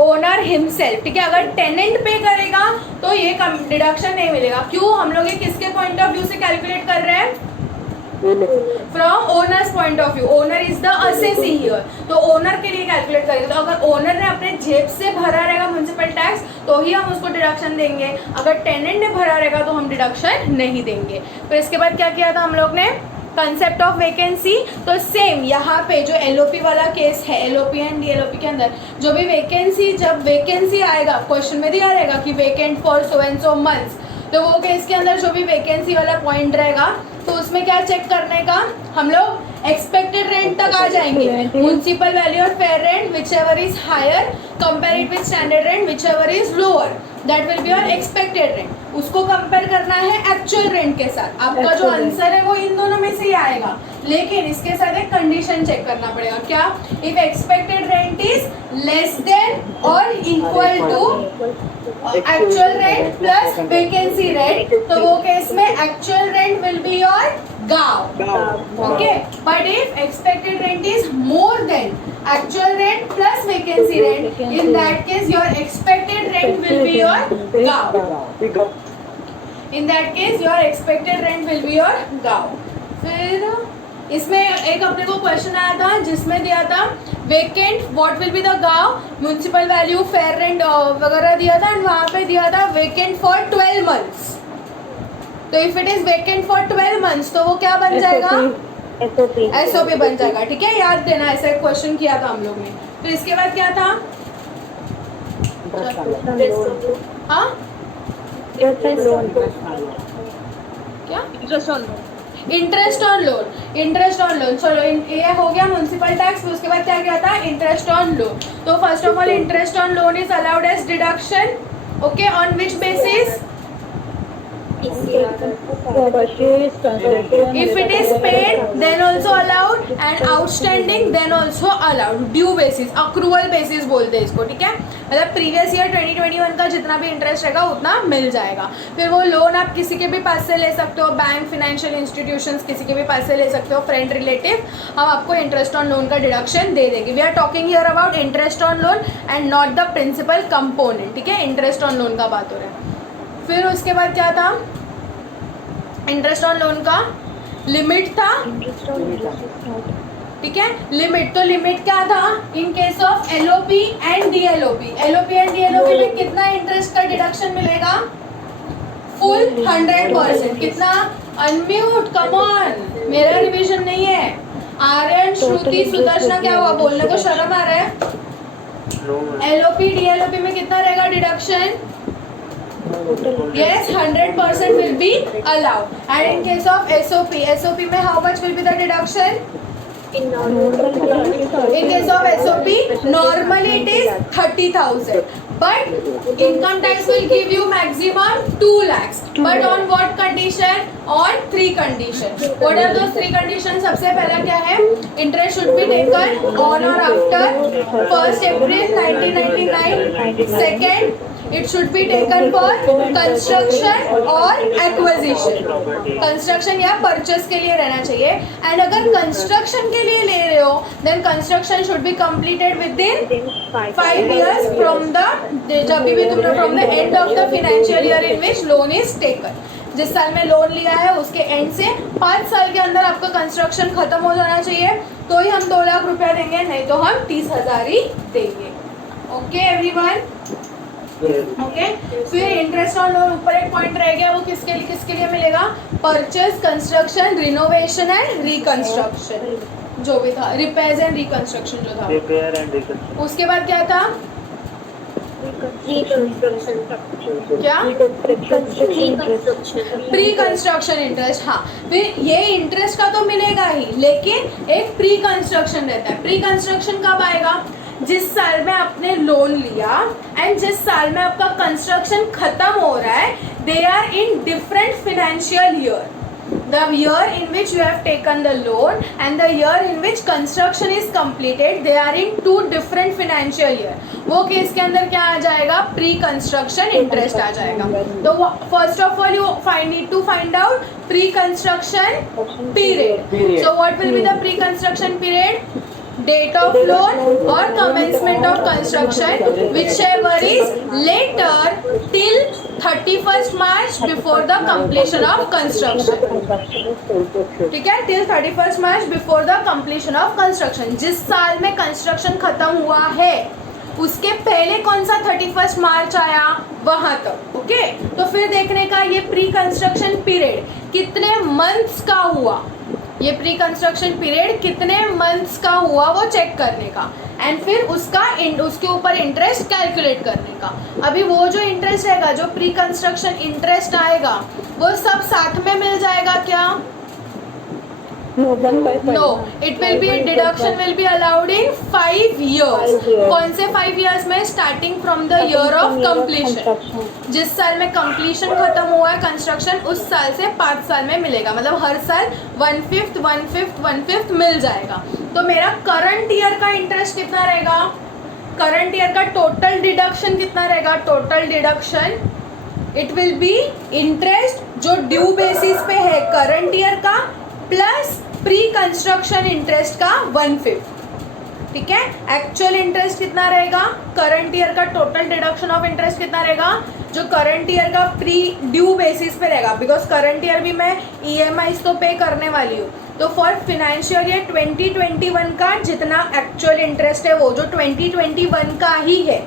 owner himself. ठीक है, अगर टेनेंट पे करेगा तो ये डिडक्शन नहीं मिलेगा. क्यों, हम लोग ये किसके पॉइंट ऑफ व्यू से कैलकुलेट कर रहे हैं, from owners point of view. Owner is the assessee here, तो ओनर के लिए कैलकुलेट करेंगे. तो अगर ओनर ने अपने जेब से भरा रहेगा म्युनिसिपल टैक्स तो ही हम उसको डिडक्शन देंगे, अगर टेनेंट ने भरा रहेगा तो हम डिडक्शन नहीं देंगे. फिर इसके बाद क्या किया था हम लोग ने, कंसेप्ट ऑफ वैकेंसी. तो सेम यहाँ पे जो एलओपी वाला केस है, एलओपी एंड डीएलओपी के अंदर जो भी वैकेंसी, जब वैकेंसी आएगा क्वेश्चन में दिया रहेगा कि vacant for so and so months, तो वो केस के अंदर जो भी वैकेंसी वाला पॉइंट रहेगा तो उसमें क्या चेक करने का, हम लोग एक्सपेक्टेड रेंट तक आ जाएंगे. म्युनिसिपल वैल्यू और fair rent whichever is higher, compare it with standard rent whichever is lower, that will be your expected rent. उसको कंपेयर करना है एक्चुअल रेंट के साथ. आपका जो आंसर है वो इन दोनों में से ही आएगा, लेकिन इसके साथ एक कंडीशन चेक करना पड़ेगा. क्या, if expected rent is less than or equal to actual rent plus vacancy rent, तो वो केस में actual rent will be your गांव. Okay, but if expected rent is more than actual rent plus vacancy rent, in that case your expected rent will be your गाँव. In that case your expected rent will be your गाँव. फिर इसमें एक अपने को question आया था जिसमें दिया था vacant what will be the गाँव, म्युनिसिपल वैल्यू, फेयर रेंट वगैरह दिया था, एंड वहाँ पे दिया था वेकेंट फॉर 12 मंथ्स. तो if it is vacant for 12 months तो वो क्या बन जाएगा, एसओपी बन जाएगा. ठीक है, याद देना, ऐसा एक क्वेश्चन किया था हम लोग ने. फिर इसके बाद क्या था, हाँ क्या, interest on loan. Interest on loan, चलो ये हो गया म्युनिसिपल टैक्स. फिर उसके बाद क्या किया था, इंटरेस्ट ऑन लोन. तो first of all interest on loan is allowed as deduction. Okay, on which basis, if it is paid then also allowed and outstanding then also allowed. Due basis, accrual basis बोलते हैं इसको. ठीक है, मतलब previous year 2021 का जितना भी interest रहेगा उतना मिल जाएगा. फिर वो लोन आप किसी के भी पास से ले सकते हो, बैंक, फाइनेंशियल इंस्टीट्यूशंस, किसी के भी पास से ले सकते हो, फ्रेंड, रिलेटिव, हम आपको इंटरेस्ट ऑन लोन का डिडक्शन दे देंगे. We are talking here about interest on loan and not the principal component. ठीक है, इंटरेस्ट ऑन लोन का बात हो रहा है. फिर उसके बाद क्या था, इंटरेस्ट ऑन लोन का लिमिट था. ठीक है, लिमिट, तो लिमिट क्या था, in case of LOP and DLOP. LOP and DLOP में कितना इंटरेस्ट का डिडक्शन मिलेगा, फुल 100%. कितना, अनम्यूट, कम ऑन, मेरा रिवीजन नहीं है. आर्यन, श्रुति, सुदर्शना, क्या हुआ, बोलने को शर्म आ रहा है. एलओपी डीएलओपी में कितना रहेगा deduction, yes, 100% will be allowed. And in case of SOP में how much will be the deduction? In case of SOP, normally it is 30,000. but income tax will give you maximum 2 lakhs, but on what condition? On 3 conditions. What are those 3 conditions? सबसे पहला क्या है? Interest should be taken on or after 1st April 1999. Second, it should be taken for construction और acquisition. Construction या purchase के लिए रहना चाहिए. And अगर construction के लिए ले रहे हो, then construction should be completed within 5 years from the जब भी तुमने from the end of the financial year in which loan is taken. जिस साल में लोन लिया है उसके एंड से 5 साल के अंदर आपका कंस्ट्रक्शन खत्म हो जाना चाहिए, तो ही हम 2 लाख रुपया देंगे, नहीं तो हम 30,000 ही देंगे. Okay everyone? ओके, फिर इंटरेस्ट ऑन लोन ऊपर एक पॉइंट रह गया, वो किसके लिए मिलेगा? Purchase, construction, renovation and reconstruction जो भी था, रिपेयर्स एंड रिकंस्ट्रक्शन जो था. Repair and reconstruction. उसके बाद क्या था? क्या? Pre construction interest. हाँ, फिर ये इंटरेस्ट का तो मिलेगा ही, लेकिन एक प्री कंस्ट्रक्शन रहता है. प्री कंस्ट्रक्शन कब आएगा? जिस साल में आपने लोन लिया एंड जिस साल में आपका कंस्ट्रक्शन खत्म हो रहा है, they are in different financial year. The year in which you have taken the loan and the year in which construction is completed, they are in 2 different financial year. वो case के अंदर क्या आ जाएगा? Pre construction interest आ जाएगा. तो first of all you need to find out pre construction period. So what will be the pre construction period? Date of loan or commencement of construction, whichever is later till 31st March before the completion of construction. ठीक है, till 31st March before the completion of construction. जिस साल में construction खत्म हुआ है उसके पहले कौन सा 31st मार्च आया, वहां तक. ओके, तो फिर देखने का ये प्री कंस्ट्रक्शन पीरियड कितने मंथ्स का हुआ, ये प्री कंस्ट्रक्शन पीरियड कितने मंथ्स का हुआ वो चेक करने का, एंड फिर उसके ऊपर इंटरेस्ट कैलकुलेट करने का. अभी वो जो इंटरेस्ट रहेगा, जो प्री कंस्ट्रक्शन इंटरेस्ट आएगा, वो सब साथ में मिल जाएगा क्या? No, it will be deduction will be allowed in 5 years. कौन से 5 years में? Starting from the year of completion. जिस साल में कंप्लीशन खत्म हुआ है कंस्ट्रक्शन, उस साल से 5 साल में मिलेगा. मतलब हर साल 1/5 मिल जाएगा. तो मेरा करंट ईयर का इंटरेस्ट कितना रहेगा? करंट ईयर का टोटल डिडक्शन कितना रहेगा? Total deduction it will B interest जो ड्यू बेसिस पे है करंट ईयर का प्लस प्री कंस्ट्रक्शन इंटरेस्ट का 1/5. ठीक है, एक्चुअल इंटरेस्ट कितना रहेगा? करंट ईयर का टोटल डिडक्शन ऑफ इंटरेस्ट कितना रहेगा? जो करंट ईयर का प्री ड्यू बेसिस पे रहेगा, बिकॉज करंट ईयर भी मैं EMIs तो पे करने वाली हूँ. तो फॉर फिनेंशियल ईयर 2021 का जितना एक्चुअल इंटरेस्ट है, वो जो 2021 का ही है,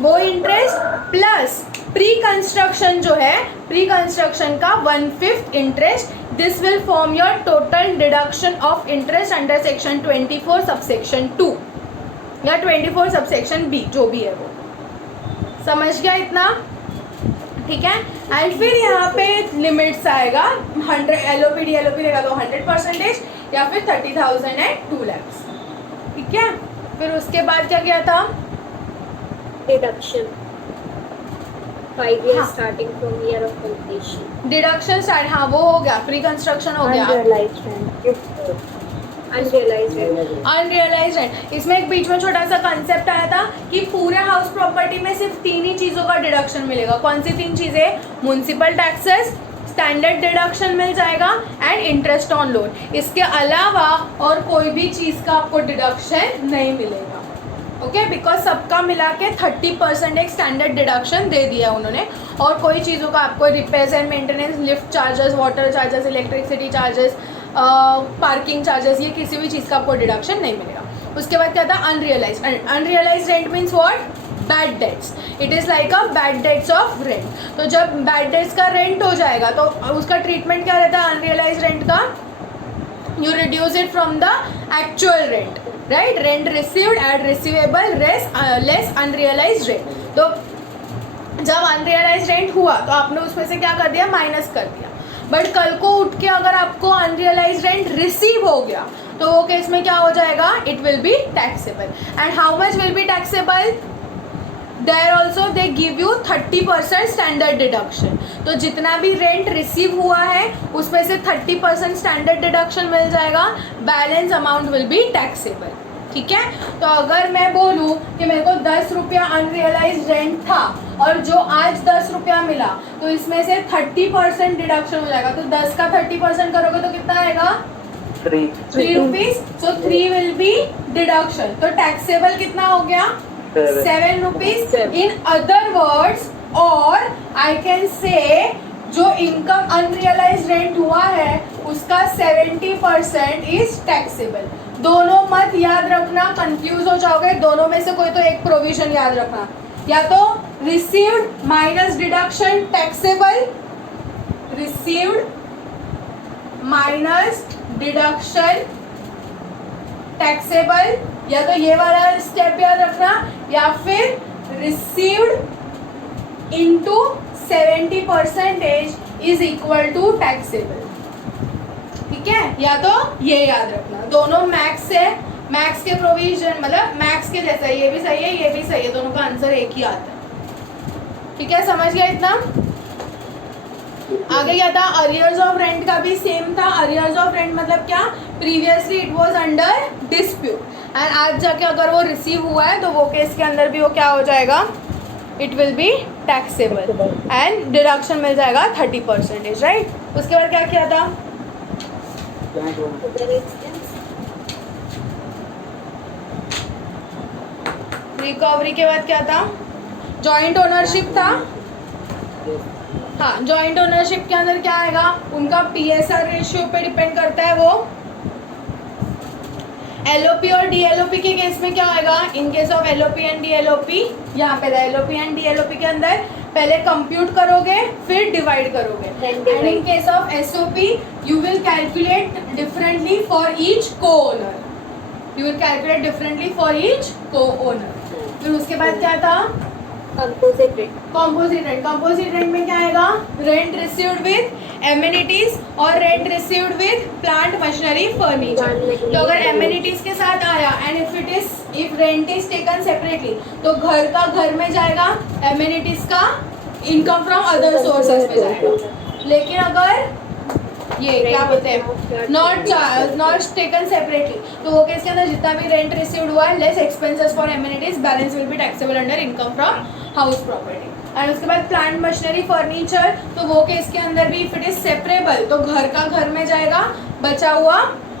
वो इंटरेस्ट प्लस प्री कंस्ट्रक्शन जो है, प्री कंस्ट्रक्शन का 1/5 interest. This will form your total deduction of interest under section 24 subsection 2 या 24 सबसेक्शन B, जो भी है वो. समझ गया इतना? ठीक है. एंड फिर यहाँ पे लिमिट्स आएगा. 100 LOPD रहेगा तो 100% या फिर 30,000 एंड 2 lakhs. ठीक है. फिर उसके बाद क्या किया था? Deduction 5 years starting from year of completion. Deduction start, हाँ वो हो गया. प्री कंस्ट्रक्शन हो गया. Unrealised rent. इसमें एक बीच में छोटा सा कंसेप्ट आया था कि पूरे हाउस प्रॉपर्टी में सिर्फ 3 ही चीज़ों का डिडक्शन मिलेगा. कौन सी 3 चीज़ें? म्युनिसिपल टैक्सेस, स्टैंडर्ड डिडक्शन मिल जाएगा एंड इंटरेस्ट ऑन लोन. इसके अलावा और कोई भी चीज़ का आपको डिडक्शन नहीं मिलेगा. ओके, बिकॉज सबका मिला के 30% एक स्टैंडर्ड डिडक्शन दे दिया है उन्होंने. और कोई चीज़ों का आपको repairs and maintenance, lift charges, water charges, electricity charges, parking charges, ये किसी भी चीज़ का आपको डिडक्शन नहीं मिलेगा. उसके बाद क्या था? Unrealised. Unrealised rent means what? Bad debts. It is like a bad debts of rent. तो जब बैड डेट्स का रेंट हो जाएगा तो उसका ट्रीटमेंट क्या रहता है अनरियलाइज्ड रेंट का? You reduce it from the actual rent, right? Rent received at receivable less unrealised rent. तो जब अनरियलाइज्ड रेंट हुआ तो आपने उसमें से क्या कर दिया? माइनस कर दिया. बट कल को उठ के अगर आपको अनरियलाइज्ड रेंट रिसीव हो गया तो वो केस में क्या हो जाएगा? It will be taxable. And how much will be taxable? There also they give you 30% standard deduction. तो जितना भी रेंट रिसीव हुआ है उसमें से 30% स्टैंडर्ड डिडक्शन मिल जाएगा, balance amount will be taxable. ठीक है, तो अगर मैं बोलूँ कि मेरे को 10 रुपया अनरियलाइज रेंट था और जो आज 10 रुपया मिला, तो इसमें से 30% डिडक्शन हो जाएगा। तो 10 का 30% करोगे तो कितना आएगा? 3 rupees. So 3 will be deduction. तो टैक्सेबल कितना हो गया? 7 रुपीज। इन अदर वर्ड्स, और आई कैन से जो इनकम अनरियलाइज रेंट हुआ है उसका 70% इज टैक्सेबल। दोनों मत याद रखना, कंफ्यूज हो जाओगे। दोनों में से कोई तो एक प्रोविजन याद रखना, या तो received minus deduction taxable, received minus deduction taxable, या तो ये वाला स्टेप याद रखना, या फिर received into 70% is equal to taxable. ठीक है, या तो ये याद रखना। दोनों मैक्स है, मैक्स के प्रोविजन मतलब मैक्स के जैसा, ये भी सही है ये भी सही है, दोनों का आंसर एक ही आता है। ठीक है, समझ गया इतना? आगे क्या था? अरियर्स ऑफ रेंट का भी सेम था। अरियर्स ऑफ रेंट मतलब क्या? Previously it was under dispute and आज जाके अगर वो रिसीव हुआ है तो वो केस के अंदर भी वो क्या हो जाएगा? It will be taxable and deduction मिल जाएगा 30%, राइट? उसके बाद क्या किया था? रिकवरी के बाद क्या था? जॉइंट ओनरशिप था। हाँ, जॉइंट ओनरशिप के अंदर क्या आएगा? उनका PSR रेशियो पे डिपेंड करता है। वो LOP और DLOP के केस में क्या आएगा? इन case of LOP and DLOP, यहाँ पे LOP एंड DLOP के अंदर पहले कंप्यूट करोगे फिर डिवाइड करोगे। And in case of SOP you will calculate differently for each co owner, you will calculate differently for each co owner. फिर उसके बाद क्या था? Composite rent. Composite rent. Composite rent में क्या आएगा? रेंट रिसीव्ड विद एमिनिटीज और rent received with plant machinery furniture. तो अगर एमिनिटीज के साथ आया and if rent is taken separately तो घर का घर में जाएगा, एमिनिटीज का इनकम फ्रॉम अदर सोर्सेस में जाएगा। लेकिन अगर ये क्या बोलते हैं नॉट टेकन सेपरेटली, तो वो केस के अंदर जितना भी रेंट रिसीव्ड हुआ है less expenses for amenities, balance will be taxable under income from house property. And उसके बाद प्लांट मशीनरी फर्नीचर, तो वो केस के अंदर भी इफ इट इज सेपरेबल तो घर का घर में जाएगा, बचा हुआ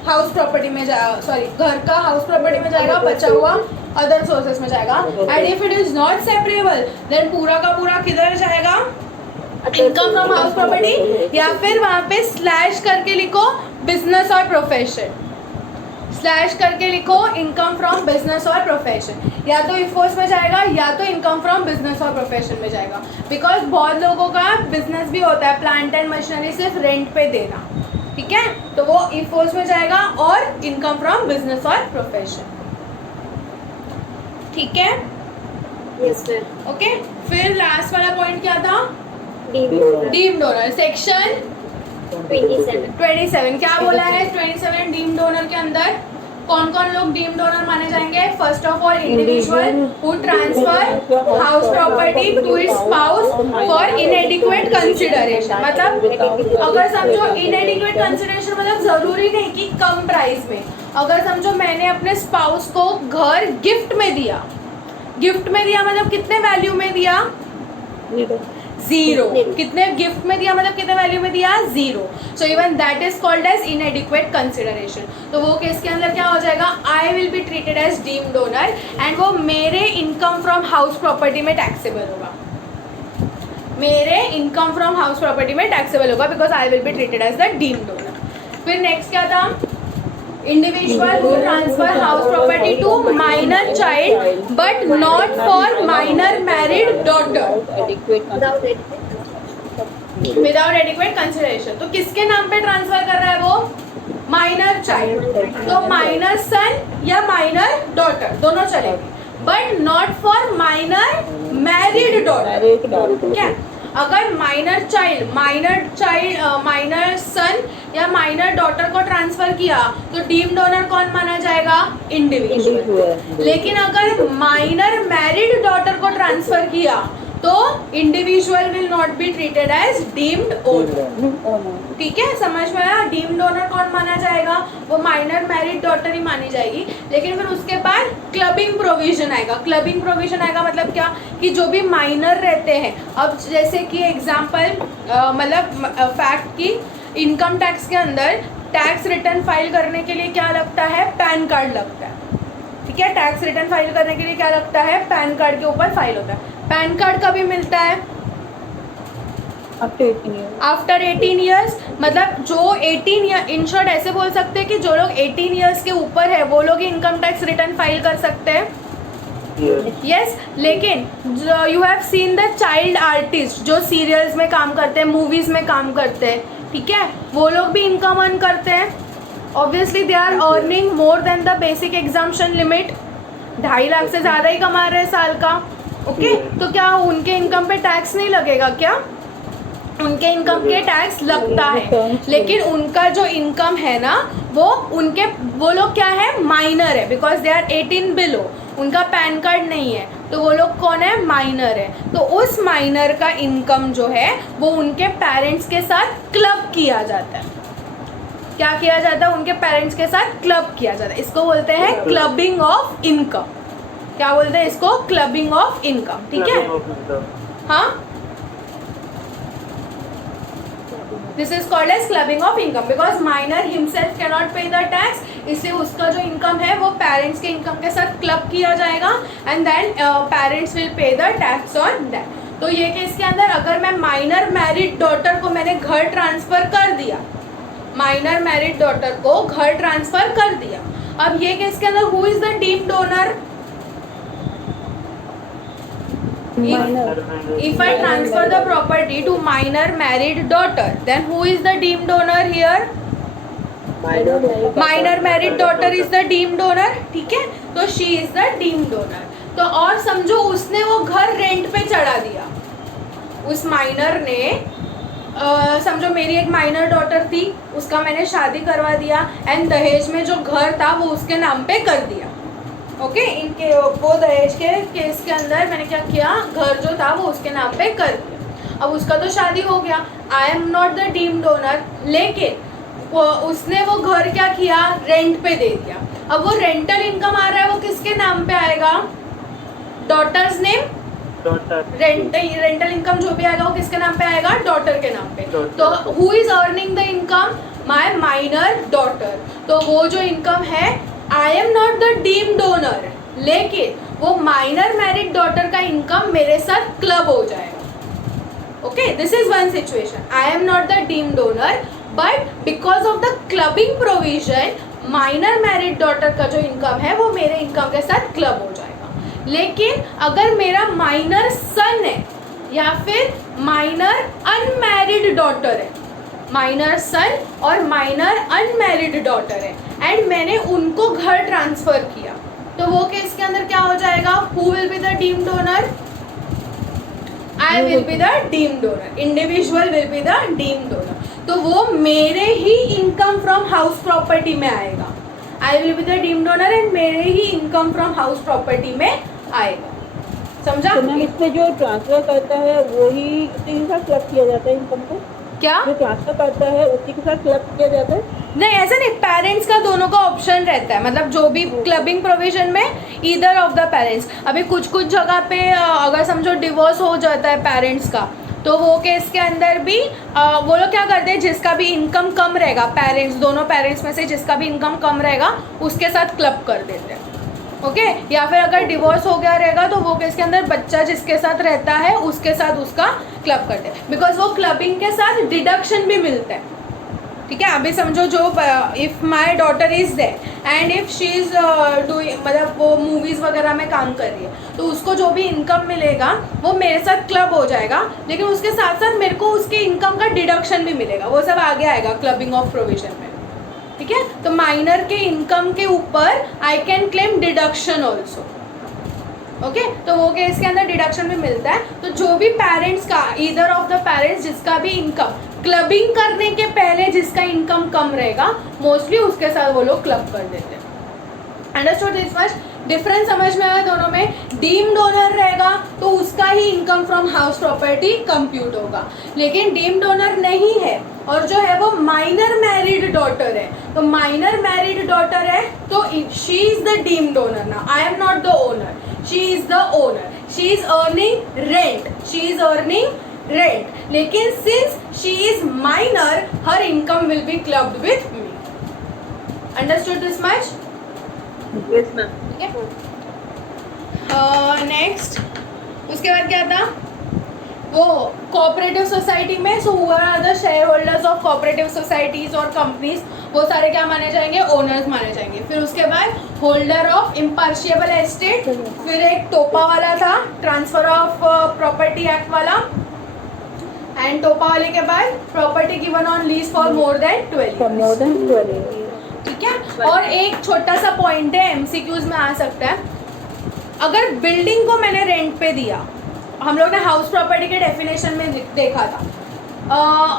हाउस प्रॉपर्टी में जाएगा, सॉरी घर का हाउस प्रॉपर्टी में जाएगा, बचा हुआ अदर सोर्सेस में जाएगा। And if it is not separable then पूरा का पूरा किधर जाएगा? इनकम फ्रॉम हाउस प्रॉपर्टी, या फिर वहाँ पे स्लैश करके लिखो बिजनेस और प्रोफेशन, स्लैश करके लिखो इनकम फ्रॉम बिजनेस और प्रोफेशन। या तो इफोर्स में जाएगा या तो इनकम फ्रॉम बिजनेस और प्रोफेशन में जाएगा, बिकॉज बहुत लोगों का बिजनेस भी होता है प्लांट एंड मशीनरी सिर्फ रेंट पे देना। ठीक है, तो वो इफोर्स में जाएगा और इनकम फ्रॉम बिजनेस और प्रोफेशन। ठीक है, यस मैम। ओके। फिर लास्ट वाला पॉइंट क्या था? Deemed donor. सेक्शन 27 क्या बोला है? 27 डीम्ड डोनर के अंदर कौन कौन लोग डीम्ड डोनर माने जाएंगे? First of all individual who transfer house property to its spouse for inadequate consideration. मतलब अगर समझो इनएडिक्वेट कंसिडरेशन मतलब जरूरी नहीं कि कम प्राइस में, अगर समझो मैंने अपने स्पाउस को घर गिफ्ट में दिया, गिफ्ट में दिया मतलब कितने वैल्यू में दिया? 0। कितने गिफ्ट में दिया मतलब कितने वैल्यू में दिया? 0। So even that is called as inadequate consideration. तो वो केस के अंदर क्या हो जाएगा? I will be treated as deemed donor and वो मेरे इनकम फ्रॉम हाउस प्रॉपर्टी में टैक्सेबल होगा, मेरे इनकम फ्रॉम हाउस प्रॉपर्टी में टैक्सेबल होगा because I will be treated as the deemed donor. फिर नेक्स्ट क्या था? Individual who transfer house property to minor child but not for minor married daughter without adequate consideration. तो किसके नाम पे transfer कर रहा है वो? माइनर चाइल्ड, तो माइनर सन या माइनर डॉटर दोनों चलेंगे, but not for minor married daughter. ठीक है, अगर माइनर सन या माइनर डॉटर को ट्रांसफर किया तो डीम डोनर कौन माना जाएगा? इंडिविजुअल। Individual. लेकिन अगर माइनर मैरिड डॉटर को ट्रांसफर किया तो individual will not B treated as deemed owner. ठीक है, समझ में आया? डीम्ड ओनर कौन माना जाएगा? वो माइनर मैरिड डॉटर ही मानी जाएगी। लेकिन फिर उसके बाद क्लबिंग प्रोविजन आएगा। क्लबिंग प्रोविजन आएगा मतलब क्या? कि जो भी माइनर रहते हैं, अब जैसे कि एग्जाम्पल मतलब फैक्ट की इनकम टैक्स के अंदर टैक्स रिटर्न फाइल करने के लिए क्या लगता है? पैन कार्ड लगता है। ठीक है, टैक्स रिटर्न फाइल करने के लिए क्या लगता है? पैन कार्ड के ऊपर फाइल होता है। पैन कार्ड कभी मिलता है? After 18 years. मतलब जो 18 ईयर, इन शॉर्ट ऐसे बोल सकते हैं कि जो लोग 18 ईयर्स के ऊपर है वो लोग ही इनकम टैक्स रिटर्न फाइल कर सकते हैं। यस, लेकिन you have seen the child artist जो सीरियल्स में काम करते हैं, मूवीज में काम करते हैं, ठीक है, वो लोग भी इनकम अर्न करते हैं। Obviously they are earning more than the basic exemption limit. 2.5 lakh से ज़्यादा ही कमा रहे हैं साल का। ओके, तो क्या उनके इनकम पे टैक्स नहीं लगेगा क्या? उनके इनकम पे टैक्स लगता है, लेकिन उनका जो इनकम है ना वो लोग क्या है? माइनर है, बिकॉज दे आर 18 बिलो। उनका पैन कार्ड नहीं है तो वो लोग कौन है? माइनर है। तो उस माइनर का इनकम जो है वो उनके पेरेंट्स के साथ क्लब किया जाता है। क्या किया जाता है? उनके पेरेंट्स के साथ क्लब किया जाता है। इसको बोलते हैं क्लबिंग ऑफ इनकम। क्या बोलते हैं इसको? Clubbing of income. ठीक है, हाँ, this is called as clubbing of income because minor himself can not pay the tax, इसलिए उसका जो इनकम है वो पेरेंट्स के इनकम के साथ क्लब किया जाएगा and then parents will pay the tax on that. तो ये केस के अंदर अगर मैं माइनर मैरिड डॉटर को मैंने घर ट्रांसफर कर दिया, माइनर मैरिड डॉटर को घर ट्रांसफर कर दिया, अब ये केस के अंदर who is the deemed donor? If I transfer the property to minor married daughter, then who is the deemed donor here? Minor married daughter is the deemed donor. ठीक है, तो she is the deemed donor. तो और समझो उसने वो घर rent पे चढ़ा दिया। उस माइनर ने समझो मेरी एक माइनर डॉटर थी, उसका मैंने शादी करवा दिया एंड दहेज में जो घर था वो उसके नाम पे कर दिया। ओके, इनके वो दहेज के केस के अंदर मैंने क्या किया? घर जो था वो उसके नाम पे कर दिया। अब उसका तो शादी हो गया, आई am not the deemed donor, लेकिन उसने वो घर क्या किया? रेंट पे दे दिया। अब वो रेंटल इनकम आ रहा है वो किसके नाम पे आएगा? Daughters name. रेंटल इनकम जो भी आएगा वो किसके नाम पे आएगा? डॉटर के नाम पे। तो who is earning the income? My minor daughter. तो वो जो इनकम है, आई am not the deemed donor, लेकिन वो माइनर मैरिड डॉटर का इनकम मेरे साथ क्लब हो जाएगा। Okay, this is one situation. I am not the deemed donor but because of the clubbing provision minor married daughter का जो इनकम है वो मेरे इनकम के साथ क्लब हो जाएगा। लेकिन अगर मेरा माइनर सन है या फिर माइनर अनमैरिड डॉटर है, माइनर सन और माइनर अनमैरिड डॉटर है एंड मैंने उनको घर ट्रांसफर किया, तो वो केस के अंदर क्या हो जाएगा? Who will be the deemed donor? I will be the deemed donor. Individual will be the deemed donor. तो वो मेरे ही इनकम फ्रॉम हाउस प्रॉपर्टी में आएगा। आई will be the deemed donor and मेरे ही इनकम फ्रॉम हाउस प्रॉपर्टी में आएगा। समझा? तो मैम इसमें जो ट्रांसफर करता है वही उसी के साथ क्लब किया जाता है इनकम को? क्या? जो ट्रांसफर करता है उसी के साथ क्लब किया जाता है? नहीं, ऐसा नहीं, पेरेंट्स का दोनों का ऑप्शन रहता है। मतलब जो भी क्लबिंग प्रोविजन में ईदर ऑफ द पेरेंट्स। अभी कुछ जगह पे अगर समझो डिवोर्स हो जाता है पेरेंट्स का, तो वो केस के अंदर भी वो लोग क्या करते हैं? जिसका भी इनकम कम रहेगा, पेरेंट्स, दोनों पेरेंट्स में से जिसका भी इनकम कम रहेगा उसके साथ क्लब कर देते हैं। ओके, या फिर अगर डिवोर्स हो गया रहेगा तो वो केस के अंदर बच्चा जिसके साथ रहता है उसके साथ उसका क्लब करते हैं, बिकॉज वो क्लबिंग के साथ डिडक्शन भी मिलता है। ठीक है, अभी समझो जो if my daughter is there and if she is doing, मतलब वो मूवीज़ वगैरह में काम कर रही है, तो उसको जो भी इनकम मिलेगा वो मेरे साथ क्लब हो जाएगा, लेकिन उसके साथ साथ मेरे को उसके इनकम का डिडक्शन भी मिलेगा। वो सब आगे आएगा क्लबिंग ऑफ प्रोविजन में। ठीक है, तो माइनर के इनकम के ऊपर I can claim deduction also. Okay, तो वो केस के अंदर डिडक्शन भी मिलता है। तो जो भी पेरेंट्स का ईदर ऑफ पेरेंट्स जिसका भी इनकम क्लबिंग करने के पहले जिसका इनकम कम रहेगा मोस्टली उसके साथ वो लोग क्लब कर देते हैं. Understood this much? डिफरेंस समझ में आया दोनों में? डीम्ड ओनर रहेगा तो उसका ही income from house property compute होगा, लेकिन डीम्ड ओनर नहीं है और जो है वो माइनर मैरिड डॉटर है, तो माइनर मैरिड डॉटर है तो she is the deemed owner. ना I am not the owner, she is the owner. She is earning rent, she is earning rent, लेकिन since she is minor her income will be clubbed with me. Understood this much? Yes, ma'am. ठीक है. Next उसके बाद क्या था वो cooperative society में. So who are the shareholders of cooperative societies और कंपनीज, वो सारे क्या माने जाएंगे? ओनर्स माने जाएंगे. फिर उसके बाद होल्डर ऑफ इम्पार्शिएबल एस्टेट, फिर एक टोपा वाला था ट्रांसफर ऑफ प्रॉपर्टी एक्ट वाला, एंड टोपा वाले के बाद property given on lease for more than 12 For more than 12 years. ठीक है. और एक छोटा सा पॉइंट है एमसीक्यूज में आ सकता है. अगर बिल्डिंग को मैंने रेंट पे दिया, हम लोग ने हाउस प्रॉपर्टी के डेफिनेशन में देखा था.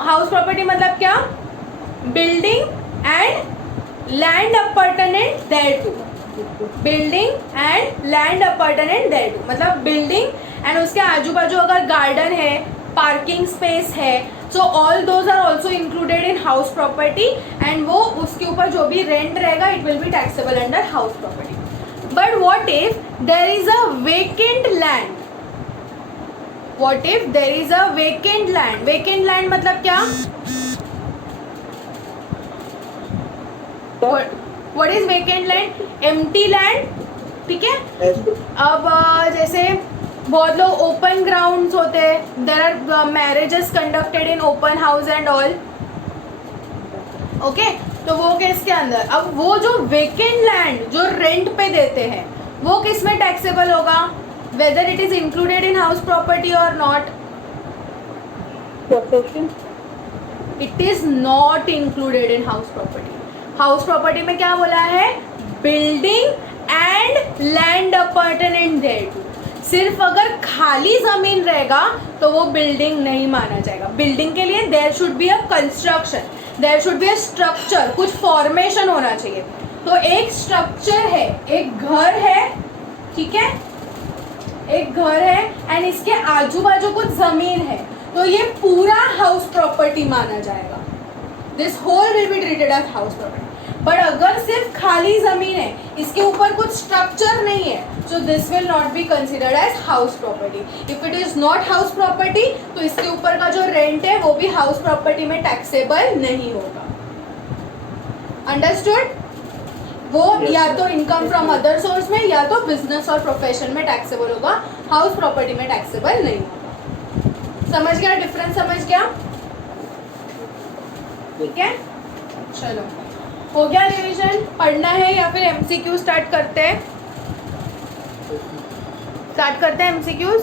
हाउस प्रॉपर्टी मतलब क्या? Building and land appurtenant thereto. Building and land appurtenant thereto मतलब बिल्डिंग एंड उसके आजू बाजू अगर गार्डन है, पार्किंग स्पेस है, so all those are also included in house property and वो उसके ऊपर जो भी रेंट रहेगा it will be taxable under house property. But what if there is a vacant land? What if there is a vacant land? Vacant land मतलब क्या? What is vacant land? Empty land. ठीक है. अब जैसे बहुत लोग open grounds होते हैं, there are marriages conducted in open house and all. Okay, तो वो केस के अंदर अब वो जो वेकेंट लैंड जो रेंट पे देते हैं वो किस में टैक्सेबल होगा? Whether it is included in house property और not? Possession. It is not included in house property. House property में क्या बोला है? Building and land appurtenant thereto. सिर्फ अगर खाली जमीन रहेगा तो वो बिल्डिंग नहीं माना जाएगा. बिल्डिंग के लिए there should be a construction, there should be a structure, कुछ फॉर्मेशन होना चाहिए. तो एक स्ट्रक्चर है, एक घर है, ठीक है, एक घर है एंड इसके आजू बाजू कुछ जमीन है, तो ये पूरा हाउस प्रॉपर्टी माना जाएगा. This whole will be treated as house property. But अगर सिर्फ खाली जमीन है, इसके ऊपर कुछ स्ट्रक्चर नहीं है, so this will not be considered as house property. If it is not house property तो इसके ऊपर का जो रेंट है वो भी हाउस प्रॉपर्टी में टैक्सेबल नहीं होगा. अंडरस्टूड? वो या तो इनकम फ्रॉम अदर सोर्स में या तो बिजनेस और प्रोफेशन में टैक्सेबल होगा, हाउस प्रॉपर्टी में टैक्सेबल नहीं होगा. समझ गया डिफरेंस? समझ गया? ठीक है, चलो हो गया रिवीजन. पढ़ना है या फिर एमसीक्यू स्टार्ट करते हैं? स्टार्ट करते हैं एमसीक्यूज.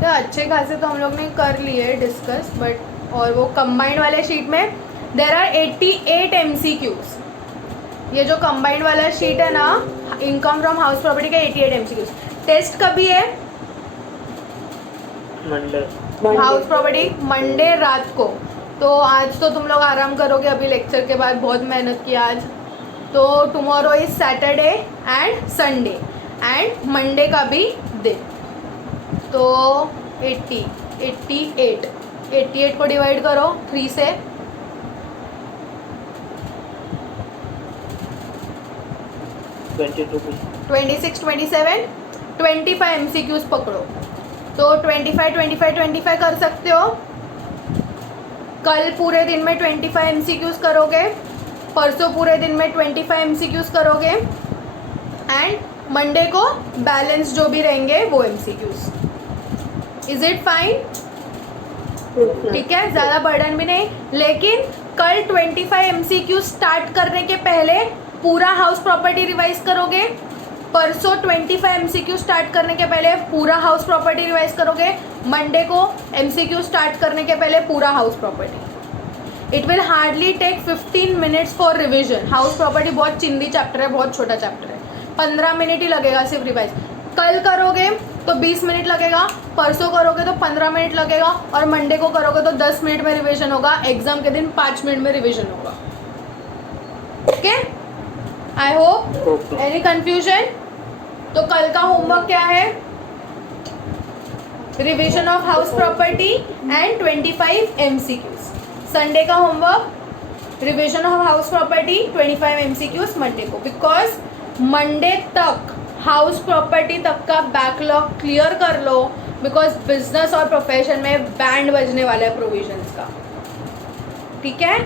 तो अच्छे खासे तो हम लोग ने कर लिए डिस्कस, बट और वो कंबाइंड वाले शीट में देर आर 88 एमसीक्यूज. ये जो कंबाइंड वाला शीट है ना इनकम फ्रॉम हाउस प्रॉपर्टी का 88 एमसीक्यूज. टेस्ट कभी है? मंडे. हाउस प्रॉपर्टी मंडे रात को. तो आज तो तुम लोग आराम करोगे, अभी लेक्चर के बाद बहुत मेहनत की आज. तो tomorrow is Saturday and Sunday and Monday का भी दिन. तो 88 को डिवाइड करो 3 से. 26, 27, 25 एमसीक्यूज पकड़ो. तो 25 कर सकते हो. कल पूरे दिन में 25 एमसीक्यूज करोगे, परसों पूरे दिन में 25 एमसीक्यूज करोगे एंड मंडे को बैलेंस जो भी रहेंगे वो एमसीक्यूज. Is it fine? ठीक है, ज़्यादा बर्डन भी नहीं. लेकिन कल 25 एमसीक्यूज स्टार्ट करने के पहले पूरा हाउस प्रॉपर्टी रिवाइज करोगे, परसों 25 एमसीक्यू स्टार्ट करने के पहले पूरा हाउस प्रॉपर्टी रिवाइज करोगे, मंडे को एमसीक्यू स्टार्ट करने के पहले पूरा house property. It will hardly take 15 minutes for revision. House property बहुत चिंदी चैप्टर है, बहुत छोटा चैप्टर है, 15 मिनट ही लगेगा सिर्फ रिवाइज. कल करोगे तो 20 मिनट लगेगा, परसों करोगे तो 15 मिनट लगेगा, और मंडे को करोगे तो 10 मिनट में रिवीजन होगा, एग्जाम के दिन 5 मिनट में रिवीजन होगा. Okay, I hope. Any confusion? तो कल का होमवर्क क्या है? Revision of house property and 25 MCQs. Sunday का homework revision of house property 25 MCQs Monday को, बिकॉज मंडे तक हाउस प्रॉपर्टी तक का बैकलॉग क्लियर कर लो, बिकॉज बिजनेस और प्रोफेशन में बैंड बजने वाला है प्रोविजंस का. ठीक है,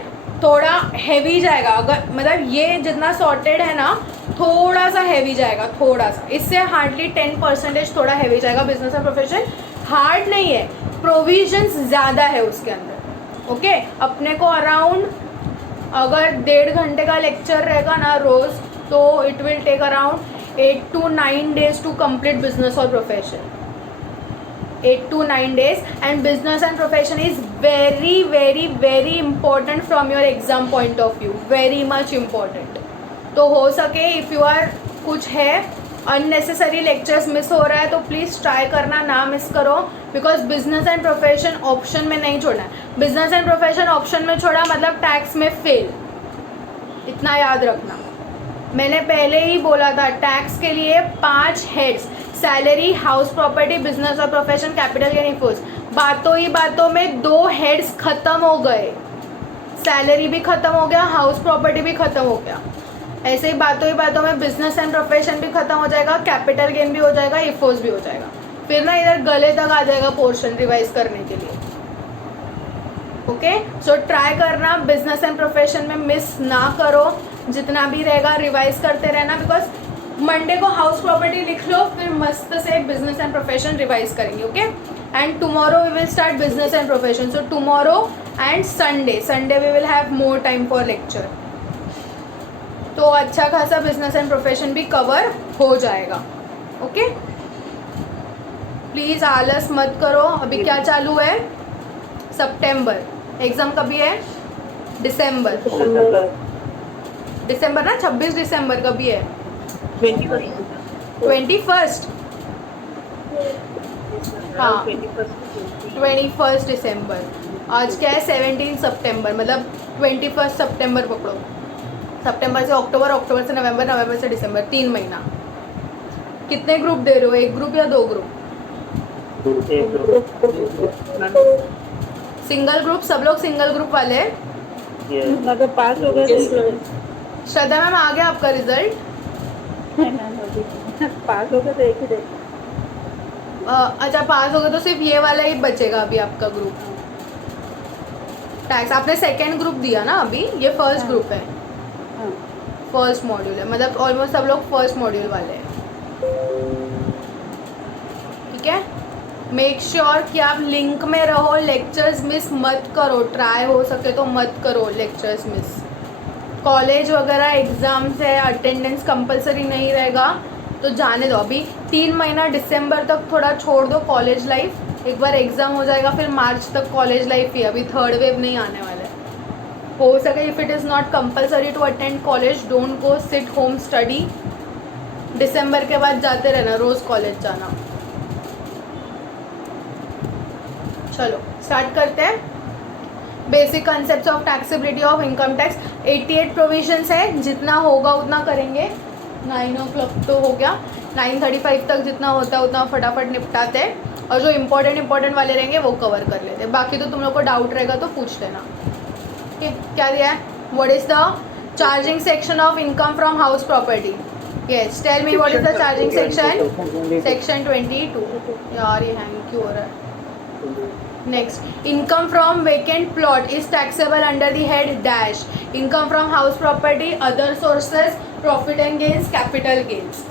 थोड़ा हैवी जाएगा. अगर मतलब ये जितना सॉर्टेड है ना, थोड़ा सा हैवी जाएगा, थोड़ा सा, इससे हार्डली 10% थोड़ा हैवी जाएगा. बिजनेस और प्रोफेशन हार्ड नहीं है, प्रोविजंस ज़्यादा है उसके अंदर. ओके, अपने को अराउंड अगर 1.5 घंटे का लेक्चर रहेगा ना रोज़, तो it will take around 8 to 9 days to complete business or profession. 8 to 9 days, and business and profession is very very very important from your exam point of view, very much important. तो हो सके if you are कुछ है unnecessary lectures miss हो रहा है तो please try करना ना मिस करो, because business and profession option में नहीं छोड़ना है. बिजनेस एंड प्रोफेशन ऑप्शन में छोड़ा मतलब टैक्स में फेल, इतना याद रखना. मैंने पहले ही बोला था टैक्स के लिए 5 heads: salary, house property, business और प्रोफेशन, कैपिटल गेन, इफोर्स. बातों ही बातों में 2 हेड्स खत्म हो गए. सैलरी भी खत्म हो गया, हाउस प्रॉपर्टी भी खत्म हो गया. ऐसे ही बातों में बिजनेस एंड प्रोफेशन भी खत्म हो जाएगा, कैपिटल गेन भी हो जाएगा, इफोर्स भी हो जाएगा. फिर ना इधर गले तक आ जाएगा पोर्शन रिवाइज करने के लिए. ओके, सो ट्राई करना बिजनेस एंड प्रोफेशन में मिस ना करो, जितना भी रहेगा रिवाइज करते रहना, बिकॉज मंडे को हाउस प्रॉपर्टी लिख लो, फिर मस्त से बिजनेस एंड प्रोफेशन रिवाइज करेंगे. Okay, and tomorrow we will start business and profession. So tomorrow and Sunday we will have more time for lecture. तो अच्छा खासा बिजनेस एंड प्रोफेशन भी कवर हो जाएगा. ओके, प्लीज़ आलस मत करो. अभी क्या चालू है? सितंबर. एग्ज़ाम कभी है? दिसंबर ना, 26 दिसंबर कभी है? 21st. हाँ, 21 दिसंबर. आज क्या है? 17 सितंबर, मतलब 21 सितंबर पकड़ो. सितंबर से अक्टूबर, अक्टूबर से नवंबर, नवंबर से दिसंबर, 3 महीना. कितने ग्रुप दे रहे हो? 1 ग्रुप या 2 ग्रुप? Single group. सब लोग सिंगल ग्रुप वाले हैं. अगर पास हो गए तो श्रद्धा मैम, आ गया आपका रिजल्ट? पास हो गए तो एक ही दे. अच्छा, पास हो गए तो सिर्फ ये वाला ही बचेगा अभी आपका ग्रुप. टैक्स आपने सेकेंड ग्रुप दिया ना अभी, ये फर्स्ट ग्रुप है, फर्स्ट मॉड्यूल है, मतलब ऑलमोस्ट सब लोग फर्स्ट मॉड्यूल वाले हैं. ठीक है, मेक श्योर कि आप लिंक में रहो, लेक्चर्स मिस मत करो. ट्राई हो सके तो मत करो लेक्चर्स मिस. कॉलेज वगैरह एग्ज़ाम्स है, अटेंडेंस कंपलसरी नहीं रहेगा तो जाने दो. अभी 3 महीना दिसंबर तक थोड़ा छोड़ दो कॉलेज लाइफ. एक बार एग्ज़ाम हो जाएगा फिर मार्च तक कॉलेज लाइफ ही. अभी थर्ड वेव नहीं आने वाला है. हो सके if it is not compulsory to attend college, don't go, sit home study. दिसंबर के बाद जाते रहना, रोज़ कॉलेज जाना. चलो स्टार्ट करते हैं. Basic concept of taxability of income tax. 88 provisions है, जितना होगा उतना करेंगे. 9 o'clock तो हो गया, 9:35 तक जितना होता है उतना फटाफट निपटाते हैं, और जो इम्पोर्टेंट वाले रहेंगे वो कवर कर लेते हैं. बाकी तो तुम लोग को डाउट रहेगा तो पूछ लेना. ठीक, क्या दिया है? What is the charging section of income from house property? Yes, tell me what is the charging section? Section 22. यार ये हैंग क्यों हो रहा है? Next, income from vacant plot is taxable under the head dash. Income from house property, other sources, profit and gains, capital gains.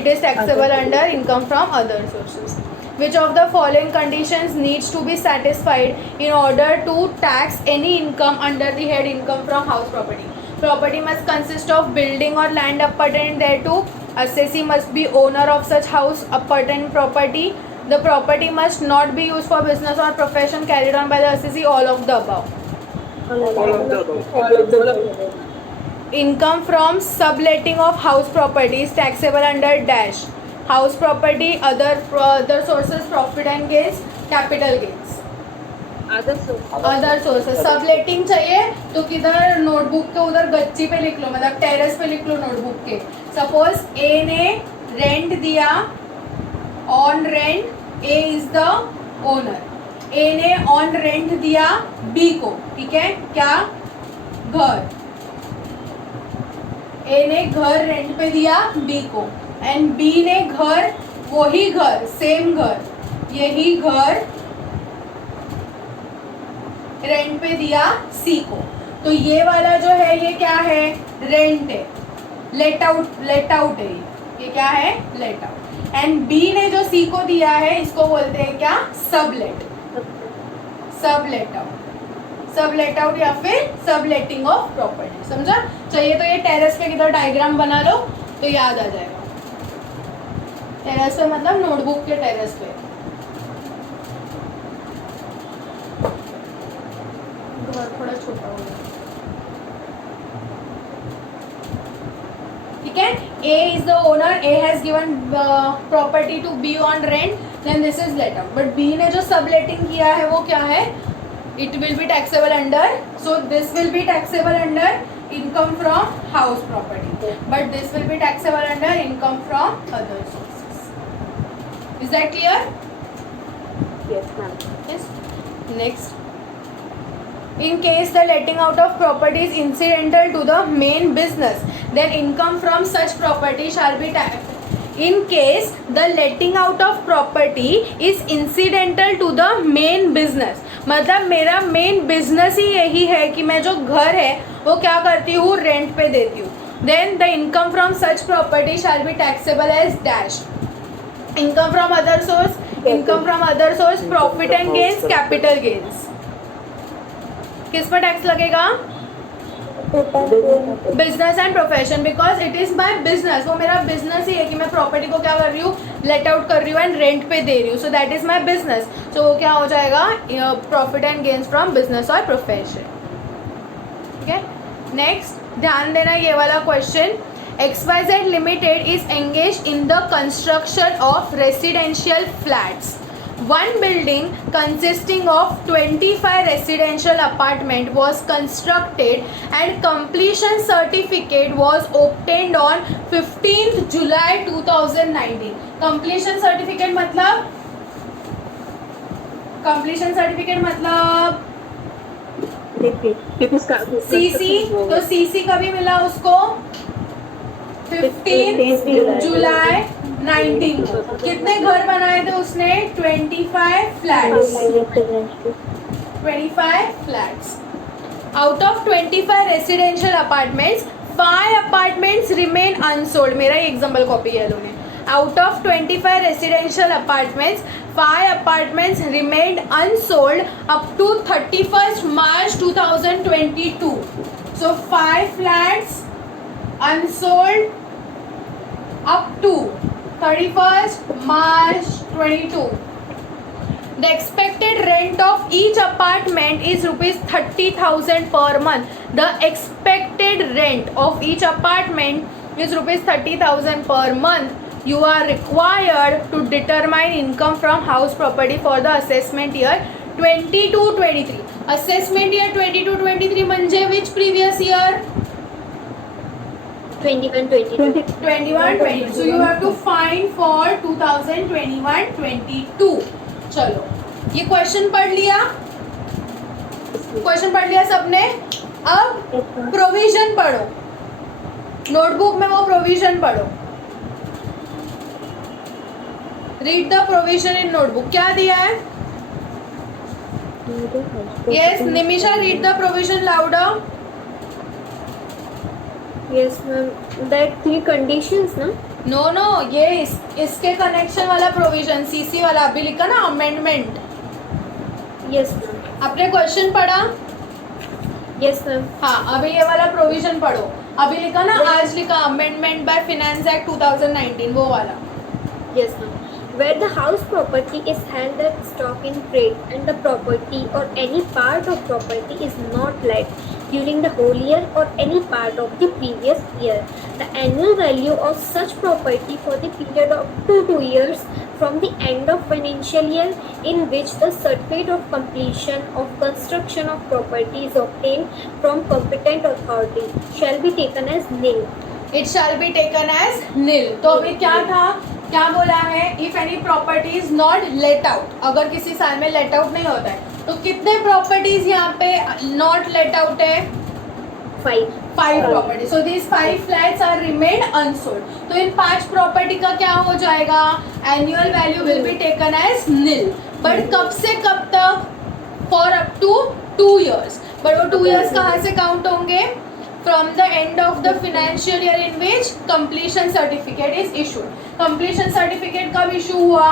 It is taxable under income from other sources. Which of the following conditions needs to be satisfied in order to tax any income under the head income from house property? Property must consist of building or land appertaining thereto. Assessee must be owner of such house appertaining property. The property must not be used for business or profession carried on by the assessee. All of the above. Income from subletting of house property is taxable under dash. House property, other sources, profit and gains, capital gains, other sources. Subletting चाहिए तो किधर notebook के उधर गच्ची पे लिख लो, मतलब terrace पे लिख लो नोटबुक के। सपोज ए ने रेंट दिया, on rent, A is the owner, A ने ऑन रेंट दिया बी को, ठीक है, क्या, घर, ए ने घर रेंट पे दिया बी को, एंड बी ने घर, वही घर, सेम घर, यही घर रेंट पे दिया सी को। तो ये वाला जो है ये क्या है, रेंट है, लेट आउट है, ये क्या है, लेट आउट। एंड बी ने जो सी को दिया है इसको बोलते हैं क्या, सबलेट, सबलेट आउट या फिर सबलेटिंग ऑफ प्रॉपर्टी। समझा? चाहिए तो ये टेरेस पे किधर डायग्राम बना लो तो याद आ जाएगा। टेरेस पे मतलब नोटबुक के टेरेस पे। घर थोड़ा छोटा हो गया, ठीक है। A is the owner, A has given property to B on rent, then this is let out. But B ने जो subletting किया है वो क्या है, it will be taxable under, so this will be taxable under income from house property, but this will be taxable under income from other sources. Is that clear? Yes, ma'am. Yes. Next. In case the letting out of property is incidental to the main business, then income from such property shall be taxed. In case the letting out of property is incidental to the main business, मतलब मेरा main business ही यही है कि मैं जो घर है वो क्या करती हूँ, रेंट पे देती हूँ, then the income from such property shall be taxable as dash. Income from other source, income from other source, profit and gains, capital gains. किस पर टैक्स लगेगा, business and profession, because it is my business, वो मेरा business ही है कि मैं property को क्या कर रही हूँ, लेट आउट कर रही हूँ एंड रेंट पे दे रही हूँ, so that is my business. सो वो क्या हो जाएगा, profit and gains from business और प्रोफेशन, ठीक है। नेक्स्ट ध्यान देना ये वाला question, XYZ Limited is engaged in the construction of residential flats. One building consisting of 25 residential apartment was constructed and completion certificate was obtained on 15th July 2019. Completion certificate मतलब, completion certificate मतलब CC, तो CC कभी मिला उसको, 15 जुलाई 19। कितने घर बनाए थे उसने, 25 flats, 25 flats. Out of 25 residential apartments, 5 apartments remain unsold. मेरा ही एग्जाम्पल कॉपी है लोगों ने। Out of 25 residential apartments, 5 apartments remained unsold up to 31st March 2022. So 5 flats unsold up to 31st March 22. The expected rent of each apartment is rupees 30,000 per month. The expected rent of each apartment is rupees 30,000 per month. You are required to determine income from house property for the assessment year 22-23. Assessment year 22-23 म्हणजे which previous year? 21-22. So you have to find for 2021-22. चलो ये question पढ़ लिया, question पढ़ लिया सबने। अब provision पढ़ो, नोटबुक में वो प्रोविजन पढ़ो। Read the provision in notebook. क्या दिया है? Yes Nimisha, read the provision louder. Yes, ma'am. That 3 conditions, ना? नो ये इसके कनेक्शन वाला प्रोविजन, सीसी वाला अभी लिखा ना, अमेंडमेंट। Yes, ma'am. आपने क्वेश्चन पढ़ा? Yes, ma'am. हाँ, अभी ये वाला प्रोविजन पढ़ो। अभी लिखा ना, आज लिखा अमेंडमेंट बाय फिनेंस एक्ट 2019, वो वाला। Yes, ma'am. Where the house property is held as stock in trade and the property or any part of property is not let during the whole year or any part of the previous year. The annual value of such property for the period of 2 years from the end of financial year in which the certificate of completion of construction of property is obtained from competent authority shall be taken as nil. It shall be taken as nil. तो अभी क्या था, क्या बोला है, if any property is not let out, अगर किसी साल में लेट आउट नहीं होता है तो कितने प्रॉपर्टीज यहाँ पे नॉट लेट आउट है, 5 property. So these 5 flats are remain unsold. तो इन 5 प्रॉपर्टी का क्या हो जाएगा, annual value will be taken as nil. But कब से कब तक, for up to 2 years। But वो 2 years कहाँ से काउंट होंगे, from the end of the financial year in which completion certificate is issued। completion certificate कब issue हुआ,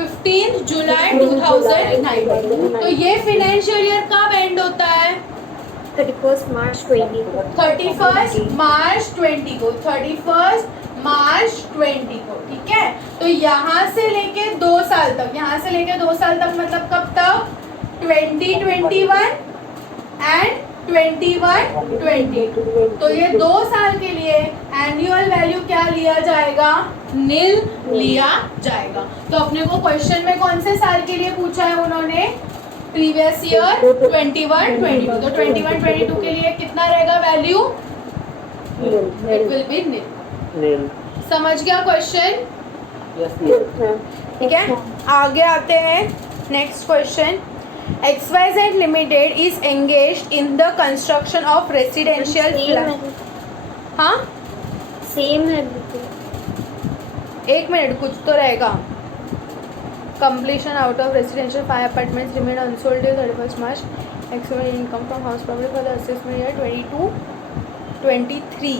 15 जुलाई 2019। तो ये financial year कब end होता है, 31st March 20 को। 31st March 20 को, 31st March 20 को, ठीक है। तो यहाँ से लेके 2 साल तक, यहाँ से लेके 2 साल तक मतलब कब तक, 2021 एंड 21-22। तो ये 2 साल के लिए एनुअल वैल्यू क्या लिया जाएगा, नील लिया जाएगा। तो अपने को क्वेश्चन में कौन से साल के लिए पूछा है उन्होंने, प्रीवियस ईयर 21-22। तो 21-22 के लिए कितना रहेगा वैल्यू, इट विल बी नील। समझ गया क्वेश्चन, ठीक है। आगे आते हैं, next question. XYZ Limited is engaged in the construction of residential flat। हाँ, सेम है। 1 मिनट, कुछ तो रहेगा। Completion out of residential 5 apartments remain unsold till 31st March। Maximum income from house property for the assessment year 22-23।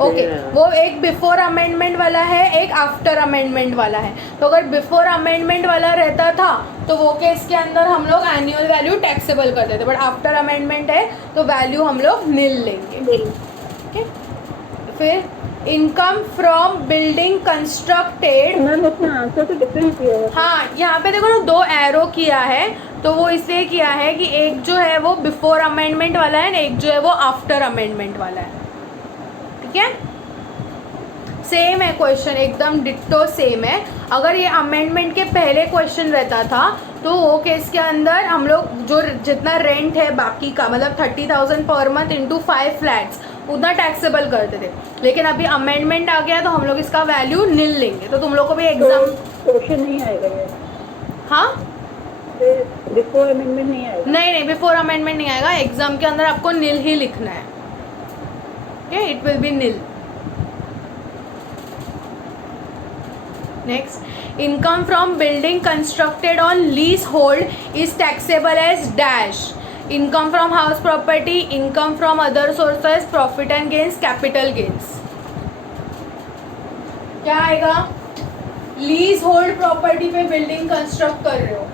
Okay, वो एक before amendment वाला है, एक आफ्टर अमेंडमेंट वाला है। तो अगर बिफोर अमेंडमेंट वाला रहता था तो वो केस के अंदर हम लोग एनुअल वैल्यू टैक्सेबल करते थे, बट आफ्टर अमेंडमेंट है तो वैल्यू हम लोग नील लेंगे, ठीक है। फिर income from building constructed, ma'am उसमें आंसर तो डिफरेंट किया है। हाँ, यहाँ पे देखो ना 2 एरो किया है, तो वो इसलिए किया है कि एक जो है वो बिफोर अमेंडमेंट वाला है, एक जो है वो आफ्टर अमेंडमेंट वाला है, ठीक है। सेम है क्वेश्चन, एकदम डिट्टो सेम है। अगर ये अमेंडमेंट के पहले क्वेश्चन रहता था तो वो केस के अंदर हम लोग जो जितना रेंट है बाकी का, मतलब 30,000 पर मंथ इंटू 5 फ्लैट्स, उतना टैक्सेबल करते थे। लेकिन अभी अमेंडमेंट आ गया तो हम लोग इसका वैल्यू नील लेंगे। तो तुम लोग को भी एग्जाम क्वेश्चन नहीं आएगा ये, हाँ, बिफोर अमेंडमेंट नहीं आएगा। नहीं, बिफोर अमेंडमेंट नहीं आएगा। एग्जाम के अंदर आपको नील ही लिखना है, it will be nil. Next, income from building constructed on lease hold is taxable as dash. Income from house property, income from other sources, profit and gains, capital gains. क्या आएगा, लीज होल्ड प्रॉपर्टी पे building construct कर रहे हो,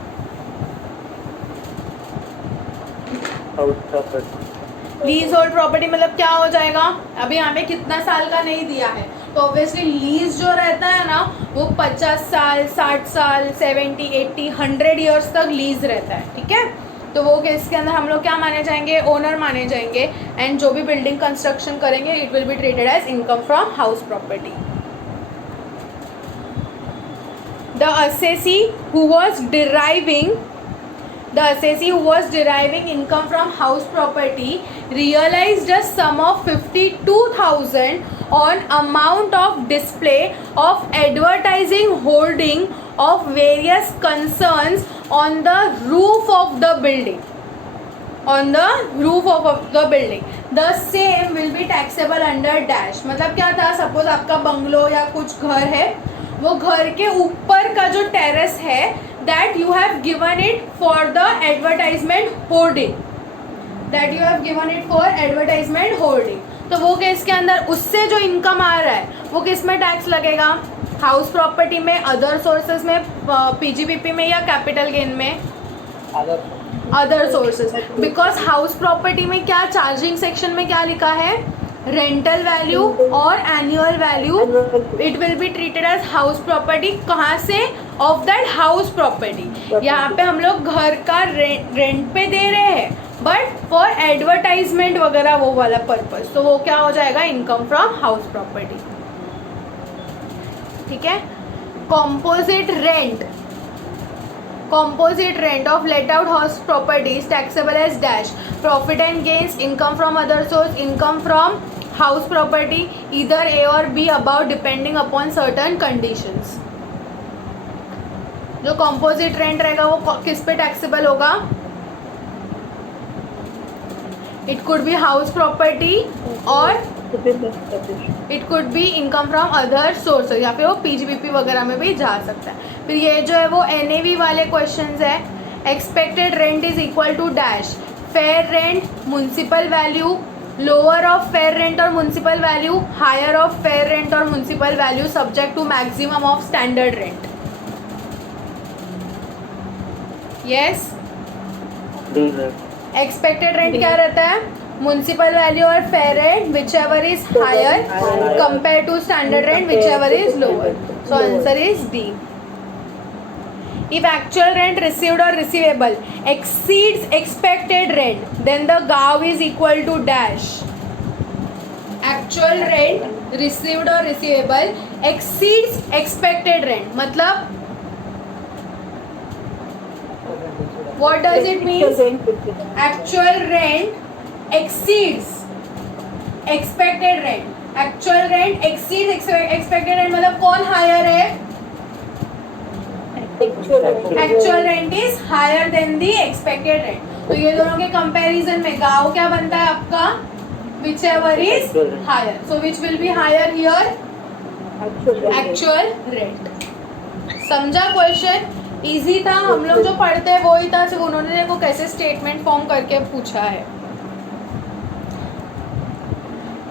lease hold property मतलब क्या हो जाएगा, अभी यहाँ पे कितना साल का नहीं दिया है, तो ऑब्वियसली लीज जो रहता है ना वो 50 साल, 60 साल, 70, 80, 100 ईयर्स तक लीज रहता है, ठीक है। तो वो केस के अंदर हम लोग क्या माने जाएंगे, ओनर माने जाएंगे। एंड जो भी बिल्डिंग कंस्ट्रक्शन करेंगे it will be treated as income from house property. The assessee who was deriving income from house property realized a sum of 52,000 on amount of display of advertising hoarding of various concerns on the roof of the building. The same will be taxable under dash। मतलब क्या था, suppose आपका bungalow या कुछ घर है, वो घर के ऊपर का जो टेरेस है that you have given it for the advertisement hoarding, तो वो केस के अंदर उससे जो इनकम आ रहा है वो किस में टैक्स लगेगा, हाउस प्रॉपर्टी में, अदर सोर्सेज में, पीजीबीपी में या कैपिटल गेन में, other sources. Because house property में क्या चार्जिंग सेक्शन में क्या लिखा है, रेंटल वैल्यू और annual value, it will be treated as house property. कहाँ से, ऑफ दैट हाउस प्रॉपर्टी। यहाँ पे हम लोग घर का रेंट पे दे रहे हैं, बट फॉर एडवर्टाइजमेंट वगैरह वो वाला पर्पस, तो वो क्या हो जाएगा, इनकम फ्रॉम हाउस प्रॉपर्टी। ठीक है। Composite rent of let out house property is taxable as dash, profit and gains, income from other source, income from house property, either A और B about depending upon certain conditions. जो composite rent रहेगा वो किस पे taxable होगा? It could be house property और it could be income from other sources, या फिर वो पीजीबीपी वगैरह में भी जा सकता है। फिर ये जो है वो एनएवी वाले क्वेश्चंस है। Expected rent is equal to dash, fair rent, municipal value, lower of fair rent और municipal value, higher of fair rent और municipal value subject to maximum of standard rent. Yes, expected rent क्या रहता है? Municipal value और fair rent whichever is higher compare to standard rent whichever is lower. So answer is D. If actual rent received or receivable exceeds expected rent, then the GAV is equal to dash. Actual rent received or receivable exceeds expected rent. मतलब what does it mean? Actual rent exceeds expected rent. Actual rent exceeds expected rent मतलब कौन higher है? Actual rent is higher than the expected rent. तो ये दोनों के comparison में गाँव क्या बनता है आपका? Whichever is higher, so which will be higher here? Actual rent. समझा क्वेश्चन? इजी था, हम लोग जो पढ़ते हैं वो ही था, सिर्फ उन्होंने देखो कैसे स्टेटमेंट फॉर्म करके पूछा है।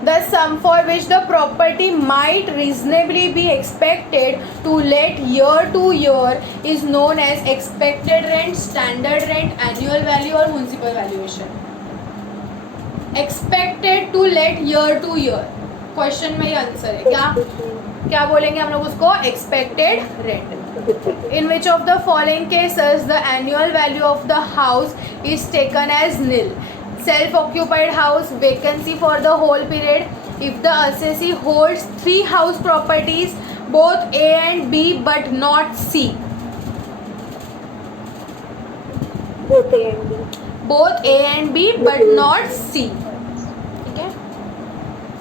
The sum for which the property might reasonably be expected to let year to year is known as expected rent, standard rent, annual value और municipal valuation. Expected to let year to year, question में ही answer है। क्या बोलेंगे हम लोग उसको? expected rent. In which of the following cases the annual value of the house is taken as nil? Self-occupied house, vacancy for the whole period, if the assessee holds 3 house properties, both A and B but not C. both A and B. Both A and B but not C. ठीक है।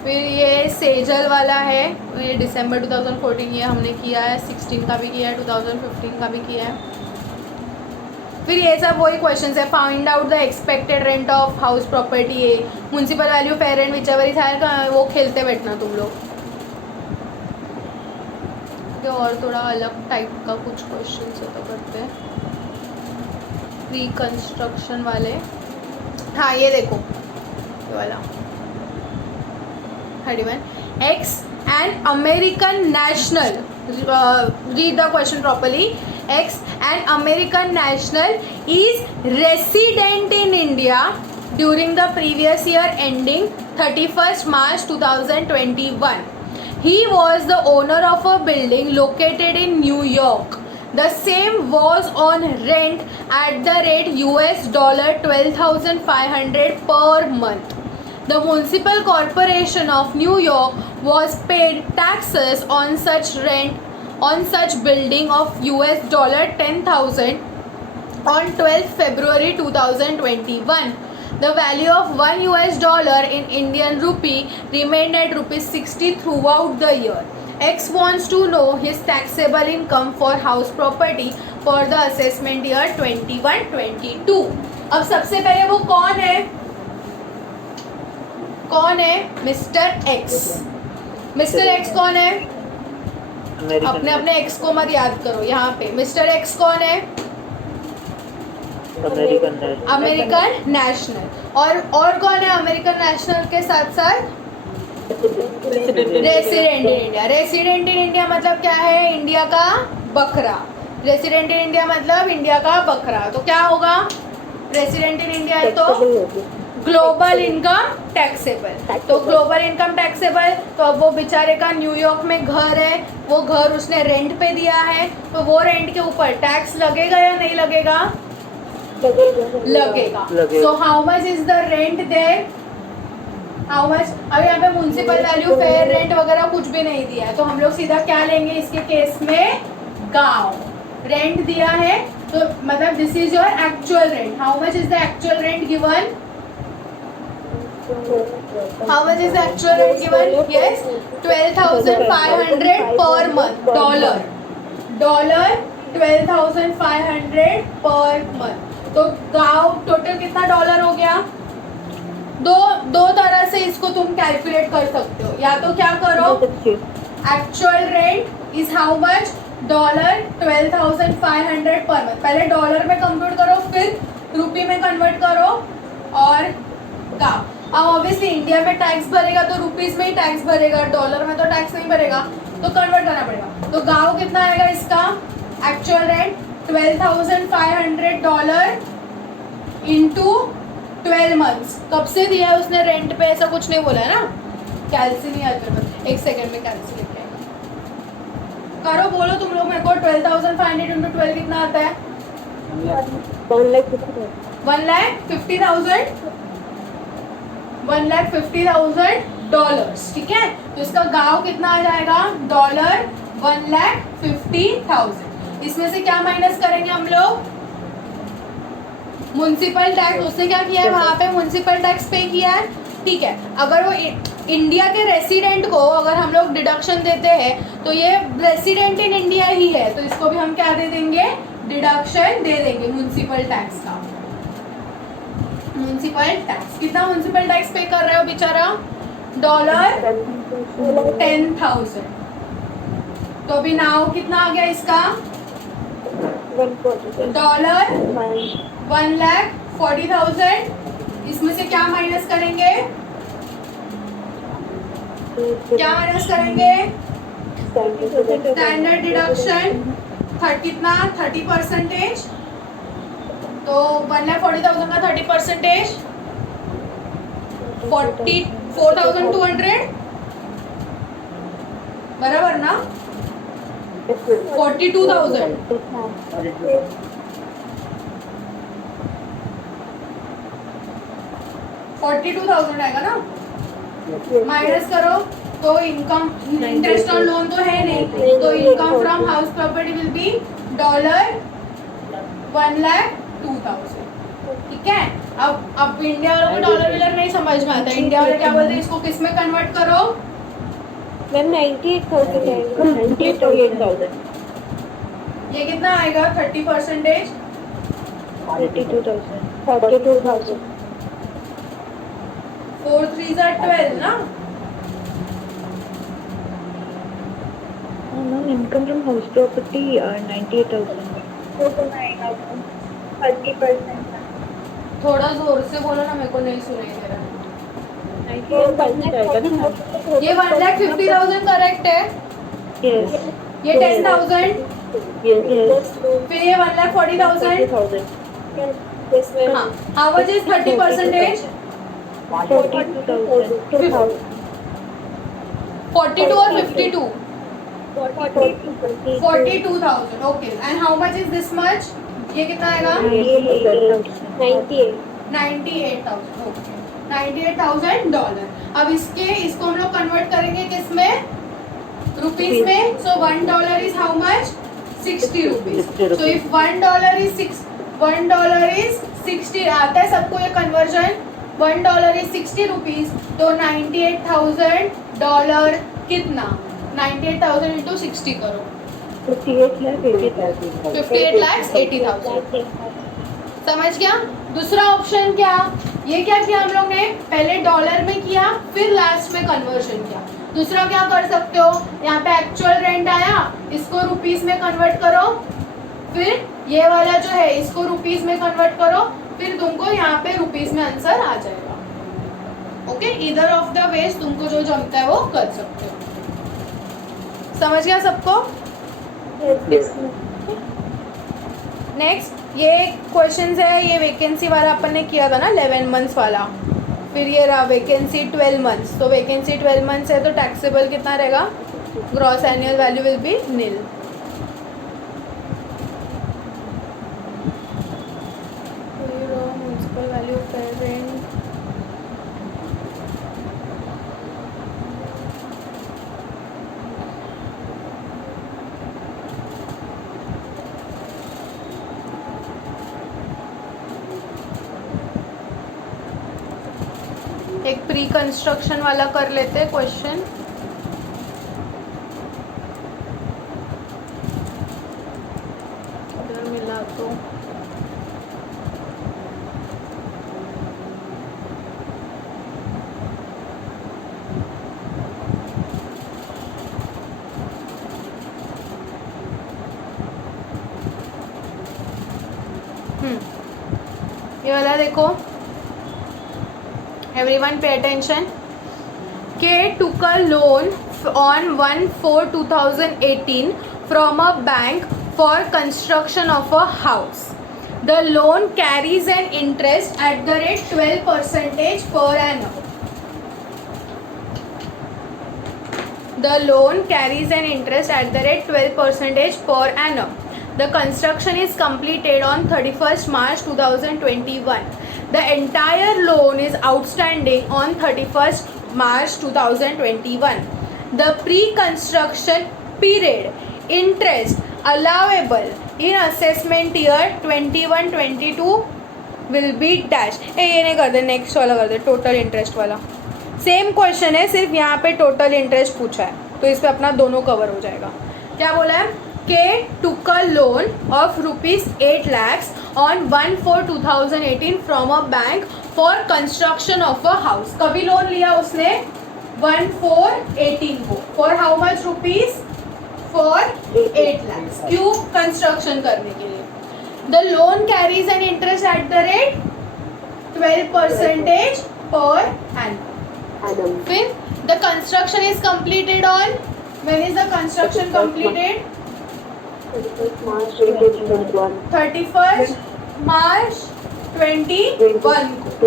फिर ये सेजल वाला है, ये दिसंबर 2014 ये हमने किया है, 16 का भी किया है, 2015 का भी किया है। फिर ये सब वही क्वेश्चंस है। Find out the expected rent of house property है, municipal value, fair rent, whichever is higher का वो खेलते बैठना तुम लोग। और थोड़ा अलग टाइप का कुछ क्वेश्चंस है तो करते हैं, रिकंस्ट्रक्शन वाले। हाँ ये देखो ये वाला, 31 x an American national, read the question properly. X, an American national, is resident in India during the previous year ending 31st March 2021. He was the owner of a building located in New York. The same was on rent at the rate $12,500 per month. The Municipal Corporation of New York was paid taxes on such rent on such building of $10,000 on 12th February 2021. The value of $1 in Indian rupee remained at ₹60 throughout the year. X wants to know his taxable income for house property for the assessment year 21-22. अब सबसे पहले वो कौन है? कौन है? Mister x. Mister x कौन है? अपने अपने एक्स को मत याद करो यहाँ पे। मिस्टर एक्स कौन है? American national. और कौन है अमेरिकन नेशनल के साथ साथ? Resident in India. Resident in India मतलब क्या है? इंडिया का बकरा। रेसिडेंट इन इंडिया मतलब इंडिया का बकरा। तो क्या होगा? रेसिडेंट इन इंडिया है तो ग्लोबल इनकम टैक्सेबल। तो ग्लोबल इनकम टैक्सेबल कॉन्स्टेबल, तो अब वो बेचारे का न्यूयॉर्क में घर है, वो घर उसने रेंट पे दिया है, तो वो रेंट के ऊपर टैक्स लगेगा या नहीं लगेगा? लगेगा। So how much is the rent there? How much? अब यहाँ पे म्युनिसिपल वैल्यू, फेयर रेंट वगैरह कुछ भी नहीं दिया है, तो हम लोग सीधा क्या लेंगे इसके केस में? गांव। रेंट दिया है तो मतलब this is your actual rent. How much is the actual rent given? How much is the actual rent given? Yes, 12,500 per month. Dollar 12,500 per month. तो गांव टोटल कितना डॉलर हो गया? दो तरह से इसको तुम कैलकुलेट कर सकते हो। या तो क्या करो, actual rent is how much? Dollar 12,500 per month. पहले डॉलर में कंप्यूट करो, फिर रुपी में कन्वर्ट करो और गाँव। अब ऑब्वियसली इंडिया में टैक्स भरेगा तो रुपीस में ही टैक्स भरेगा, डॉलर में तो टैक्स नहीं भरेगा, तो कन्वर्ट करना पड़ेगा। तो गाँव कितना आएगा इसका? Actual rent 12,500 dollar into 12 months. कब से दिया है उसने रेंट पे? ऐसा कुछ नहीं बोला है ना। कैलसी नहीं आती है, एक सेकंड में कैलसी लेके करो, बोलो तुम लोग मेरे को। 12,500 इंटू 12 कितना आता है? 1,50,000 $1,50,000 डॉलर्स। ठीक है, तो इसका गांव कितना आ जाएगा? डॉलर 1,50,000। इसमें से क्या माइनस करेंगे हम लोग? Municipal tax. उसने क्या किया है वहाँ पे? म्युनिसिपल टैक्स पे किया है। ठीक है, अगर वो इंडिया के रेसिडेंट को अगर हम लोग डिडक्शन देते हैं तो ये रेसिडेंट इन इंडिया ही है, तो इसको भी हम क्या दे देंगे? डिडक्शन दे देंगे म्युनिसिपल टैक्स का। म्युनिसिपल टैक्स कितना म्युनिसिपल टैक्स पे कर रहे हो बेचारा? डॉलर 10,000। तो अभी नाउ कितना आ गया इसका? डॉलर 1,40,000। इसमें से क्या माइनस करेंगे? क्या माइनस करेंगे? स्टैंडर्ड डिडक्शन कितना? 30%। तो 1,40,000 का 30% 44,200 बराबर ना? 42,000। 42,000 आएगा ना? माइनस करो तो इनकम, इंटरेस्ट ऑन लोन तो है नहीं, तो income from house property will be dollar 1,02,000। ठीक है, अब इंडिया वालों को डॉलर विलर नहीं समझ में आता। इंडिया वाले क्या बोलते हैं? इसको किस में कन्वर्ट करो? मैम 98,000 आएगा। 98,000। ये कितना आएगा? 30%। 42,000। 4 3 12 ना? Ma'am, income from house property 98,000. 30%. थोड़ा जोर से बोलो ना, मेरे को नहीं सुनाई दे रहा। 98,000 आएगा ना? ये 1,50,000 करेक्ट है। Yes. ये 10,000, Yes. फिर ये 1,40,000। 40,000। Yes, ma'am. हाँ, हाउ मच इज 30%? 42,000. 42 और 52? 40%. 42,000। Okay, and how much is this much? ये कितना आएगा? 98. 98,000। Okay, 98,000 dollar. अब इसको हम लोग कन्वर्ट करेंगे किस में? रुपीस में। सो $1 is how much? 60 rupees. So if $1 is 60 आता है सबको ये कन्वर्जन? $1 इज 60 रुपीज, तो 98,000 डॉलर कितना? 98,000 इंटू 60 करो, 58,80,000। समझ गया? दूसरा ऑप्शन क्या? ये क्या किया हम लोग ने? पहले डॉलर में किया, फिर लास्ट में कन्वर्शन किया। दूसरा क्या कर सकते हो? यहाँ पे एक्चुअल रेंट आया, इसको रुपीस में कन्वर्ट करो, फिर ये वाला जो है इसको रुपीस में कन्वर्ट करो, फिर तुमको यहाँ पे रुपीस में आंसर आ जाएगा। Okay, either of the ways तुमको जो जमता है वो कर सकते हो। समझ गया सबको? नेक्स्ट ये क्वेश्चंस है, ये वैकेंसी वाला अपन ने किया था ना 11 मंथ्स वाला, फिर ये रहा वैकेंसी 12 मंथ्स, तो वैकेंसी 12 मंथ्स है तो टैक्सेबल कितना रहेगा, gross annual value will be nil. Municipal value of rent, एक प्री कंस्ट्रक्शन वाला कर लेते हैं क्वेश्चन। अगर मिला तो ये वाला देखो, everyone pay attention. K took a loan on 1/4/2018 from a bank for construction of a house. The loan carries an interest at the rate 12% per annum. The loan carries an interest at the rate 12% per annum. The construction is completed on 31st March 2021. The entire loan is outstanding on 31st March 2021. The pre-construction period interest allowable in assessment year 21-22 will be dash. ये नहीं कर दे, next वाला कर दे, total interest वाला। Same question है, सिर्फ यहाँ पे टोटल इंटरेस्ट पूछा है, तो इस पे अपना दोनों कवर हो जाएगा। क्या बोला है, K took a loan of rupees 8 lakhs on 1/4/2018 from a bank for construction of a house. कभी लोन लिया उसने 1/4/18 को, for how much rupees? For 8 lakhs. क्यों? कंस्ट्रक्शन करने के लिए। The loan carries an interest at the rate 12% per annum. फिर the construction is completed on, when is the construction completed? 31st March 21 को।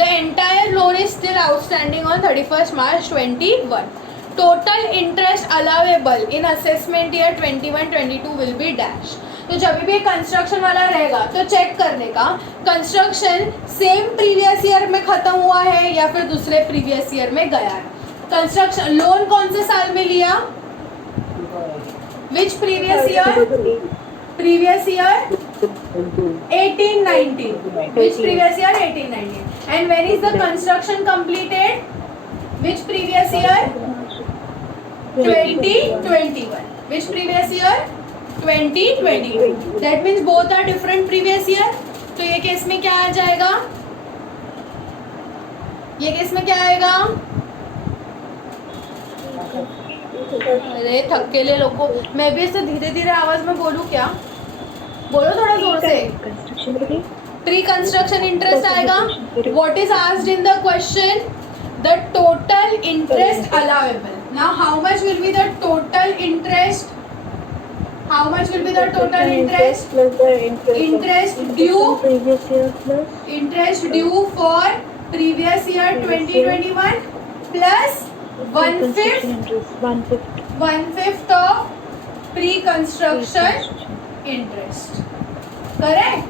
The entire loan is still outstanding on 31st March 21. Total interest allowable in assessment year 21-22 will be dash. तो जब भी construction वाला रहेगा तो check करने का construction same previous year में खत्म हुआ है या फिर दूसरे प्रीवियस ईयर में गया है। कंस्ट्रक्शन लोन कौन से साल में लिया, which previous year? Previous year 18-19. Which previous year? 18-19. And when is the construction completed? Which previous year? 2021. Which previous year? 2021. That means both are different previous year. तो ये केस में क्या आ जाएगा, ये केस में क्या आएगा? अरे थकेले लोग को, मैं भी ऐसे धीरे धीरे आवाज में बोलूँ क्या? बोलो थोड़ा जोर से। प्री कंस्ट्रक्शन इंटरेस्ट आएगा। What is asked in the question? The total interest allowable. Now how much will be the total interest? How much will be the total interest? Interest due, interest due for previous year 2021 plus 1/5 of pre-construction interest. Correct.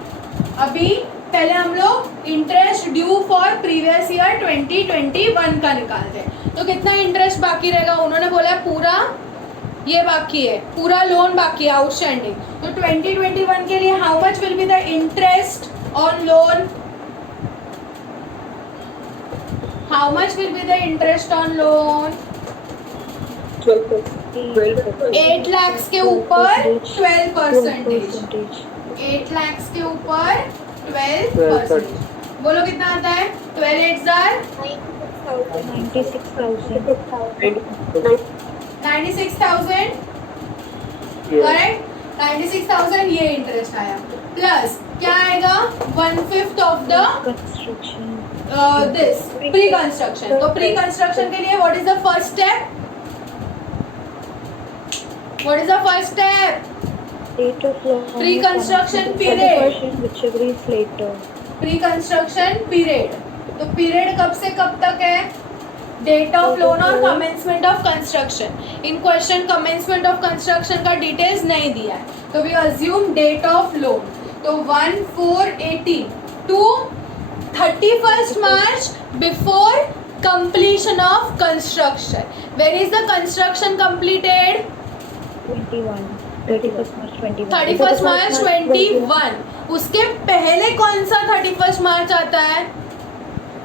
अभी पहले हम लोग interest due for previous year 2021 का निकालते हैं, तो कितना interest बाकी रहेगा? उन्होंने बोला पूरा ये बाकी है, पूरा लोन बाकी है आउटस्टैंडिंग। तो 2021 के लिए how much will be the interest on loan? How much will be the interest on loan? 8 lakhs के ऊपर 12%। 8 lakhs के ऊपर 12%। बोलो कितना आता है? 12 8 96,000। करेक्ट, 96,000 ये इंटरेस्ट आया, प्लस क्या आएगा? 1/5 of the this pre construction. तो प्री कंस्ट्रक्शन के लिए what is the first step? What is the first step? Pre-construction period. Whichever is later. Pre-construction period. तो पीरियड कब से कब तक है? डेट ऑफ लोन और commencement of construction. In question commencement of construction का डिटेल्स नहीं दिया है, तो we assume date of loan. तो 1/4/18 to 31st March before completion of construction. When is the construction completed? 21. 31st March 21. 31st March 21. उसके पहले कौन सा 31st March आता है?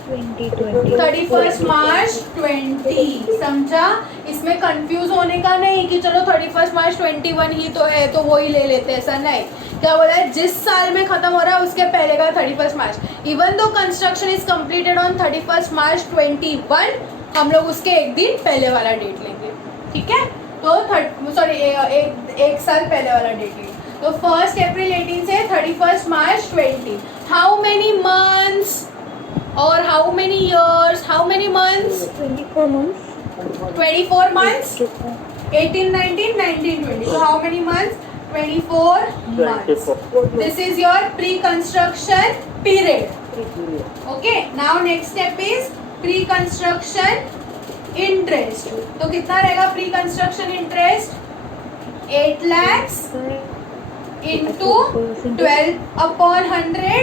2020. 31st March 20. समझा? इसमें कंफ्यूज होने का नहीं कि चलो 31st March 21 ही तो है तो वो ही ले लेते हैं, ऐसा नहीं. क्या बोला है? जिस साल में खत्म हो रहा है उसके पहले का 31st March. Even though construction is completed on 31st March 21, हम लोग उसके एक दिन पहले वाला डेट लेंगे. ठीक है? तो एक साल पहले वाला डेट लेंगे. तो 1 April 18 से 31st March 20. How many months और how many years? How many months? 24 months. 24 months. 18, 19, 19, 20. So how many months? 24 months. This is your pre-construction period. Okay. Now next step is pre-construction interest. तो कितना रहेगा pre-construction interest? 8 lakhs into 12/100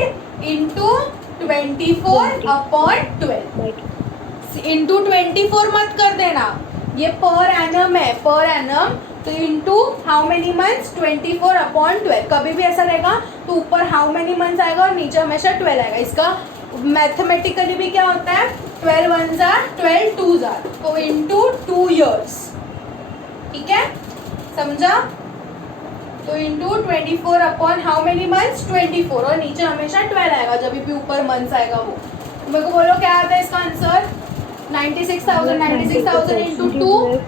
into 24/12. Into 24 मत कर देना, ये per annum है, per annum. तो into how many months? 24/12. कभी भी ऐसा रहेगा तो ऊपर हाउ मेनी मंथ्स आएगा और नीचे हमेशा 12 आएगा. इसका मैथमेटिकली भी क्या होता है? 12 1s are 12 2s are. तो इंटू 2 years. ठीक है, समझा? तो into 24 upon how many months? 24. और नीचे हमेशा 12 आएगा जब भी ऊपर मंथ्स आएगा वो. मेरे को बोलो क्या आता है इसका आंसर? 96,000. 96,000 इंटू 2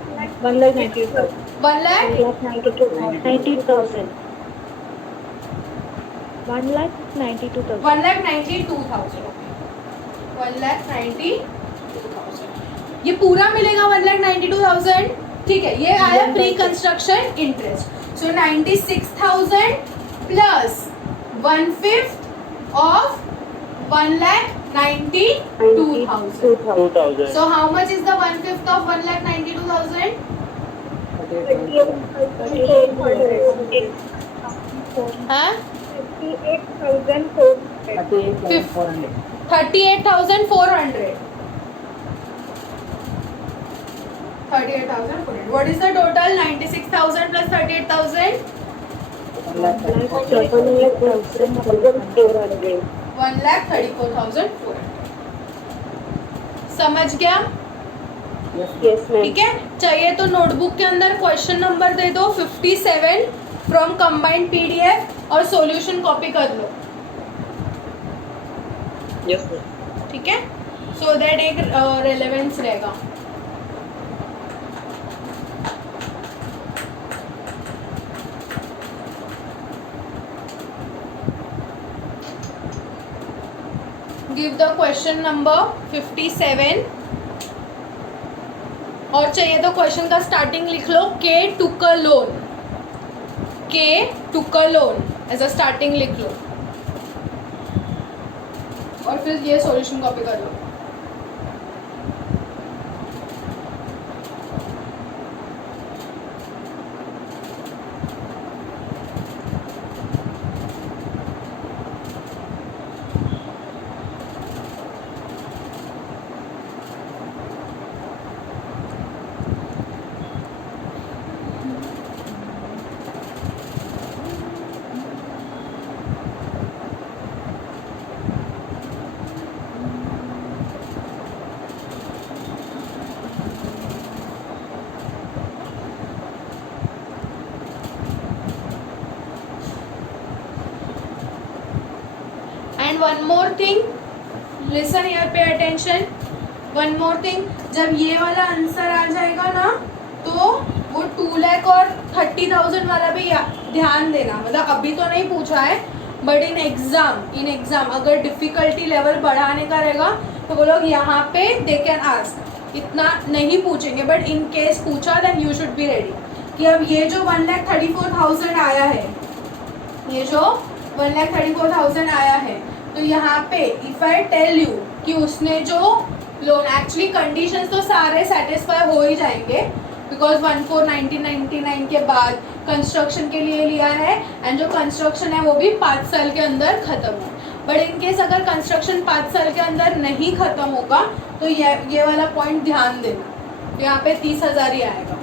1,92,000. 1,92,000. 90,000. 1,92,000. 1,92,000. 1,92,000. ये पूरा मिलेगा 1,92,000. ठीक है, ये आया pre construction interest. So 96,000 plus 1/5 of 1,92,000. 2,000. So how much is the 1/5 of 1,92,000? 38,400. हाँ? 38,400. 38,400. 38,400. What is the total? 96,000 plus 38,000? 1,34,400. समझ गया? ठीक है, चाहिए तो नोटबुक के अंदर क्वेश्चन नंबर दे दो 57 फ्रॉम कंबाइंड PDF और सॉल्यूशन कॉपी कर लो. ठीक है, सो दैट एक रेलेवेंस रहेगा. Give the question number 57. और चाहिए तो क्वेश्चन का स्टार्टिंग लिख लो. के टुक अ लोन. के टुक अ लोन एज अ स्टार्टिंग लिख लो और फिर ये सॉल्यूशन कॉपी कर लो. And one more thing, listen here, pay attention. One more thing, जब ये वाला आंसर आ जाएगा ना तो वो 2 लाख और 30,000 वाला भी ध्यान देना. मतलब अभी तो नहीं पूछा है, बट इन एग्जाम अगर डिफिकल्टी लेवल बढ़ाने का रहेगा तो वो लोग यहाँ पे दे कैन आस्क. इतना नहीं पूछेंगे, बट इन केस पूछा then you should be ready कि अब ये जो 1,34,000 आया है, ये जो 1,34,000 आया है, तो यहाँ पे इफ आई टेल यू कि उसने जो लोन, एक्चुअली कंडीशंस तो सारे सेटिस्फाई हो ही जाएंगे बिकॉज 1/4/1999 के बाद कंस्ट्रक्शन के लिए लिया है एंड जो कंस्ट्रक्शन है वो भी 5 साल के अंदर ख़त्म हो। बट इनकेस अगर कंस्ट्रक्शन 5 साल के अंदर नहीं ख़त्म होगा तो ये वाला पॉइंट ध्यान देना, तो यहाँ पे 30,000 ही आएगा।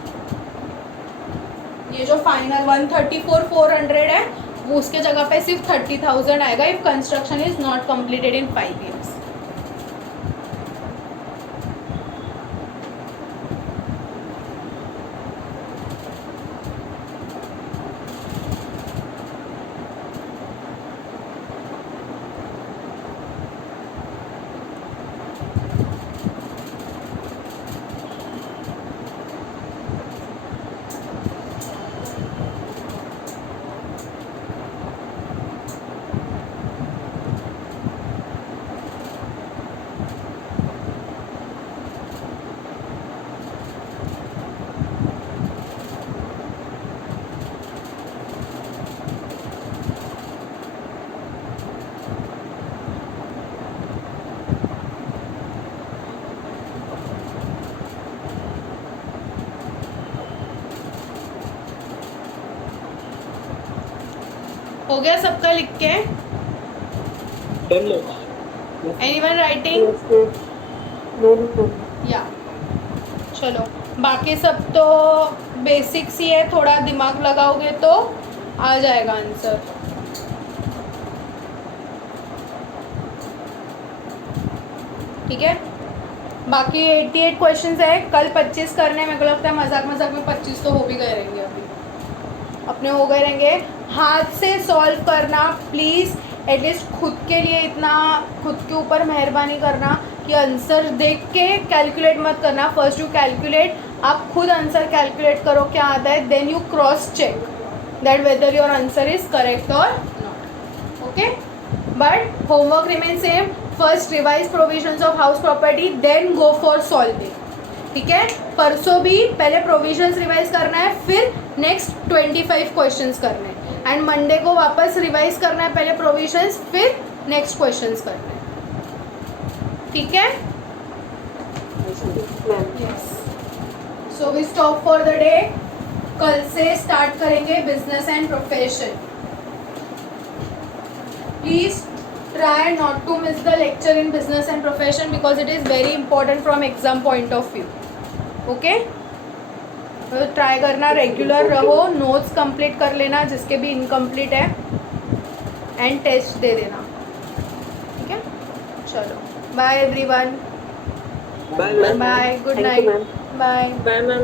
ये जो फाइनल 134,400 है वो उसके जगह पे सिर्फ 30,000 आएगा if construction is not completed in 5 years। हो गया सबका लिख के? Anyone writing? या चलो, बाकी सब तो बेसिक्स ही है, थोड़ा दिमाग लगाओगे तो आ जाएगा आंसर। ठीक है, बाकी 88 क्वेश्चंस है, कल 25 करने हैं। मेरे को लगता है मजाक मजाक में 25 तो हो भी गए रहेंगे, अभी अपने हो गए रहेंगे। हाथ से सॉल्व करना प्लीज़, एटलीस्ट खुद के लिए इतना खुद के ऊपर मेहरबानी करना कि आंसर देख के कैलकुलेट मत करना। फर्स्ट यू कैलकुलेट, आप खुद आंसर कैलकुलेट करो क्या आता है, then you cross check that whether your answer is correct और not. Okay, but homework remain same. First revise provisions of house property, then go for solving. ठीक है, परसों भी पहले प्रोविजंस रिवाइज करना है, फिर नेक्स्ट 25 क्वेश्चंस करने हैं, एंड मंडे को वापस रिवाइज करना है, पहले प्रोविजंस फिर नेक्स्ट क्वेश्चंस करने हैं। ठीक है, yes. So we stop for the day. कल से स्टार्ट करेंगे business and profession. Please try not to miss the lecture in business and profession because it is very important from exam point of view. Okay, तो try करना, regular रहो, notes complete कर लेना जिसके भी इनकम्प्लीट है, and test दे देना। ठीक है, चलो bye everyone, bye, good night, bye. Bye, ma'am.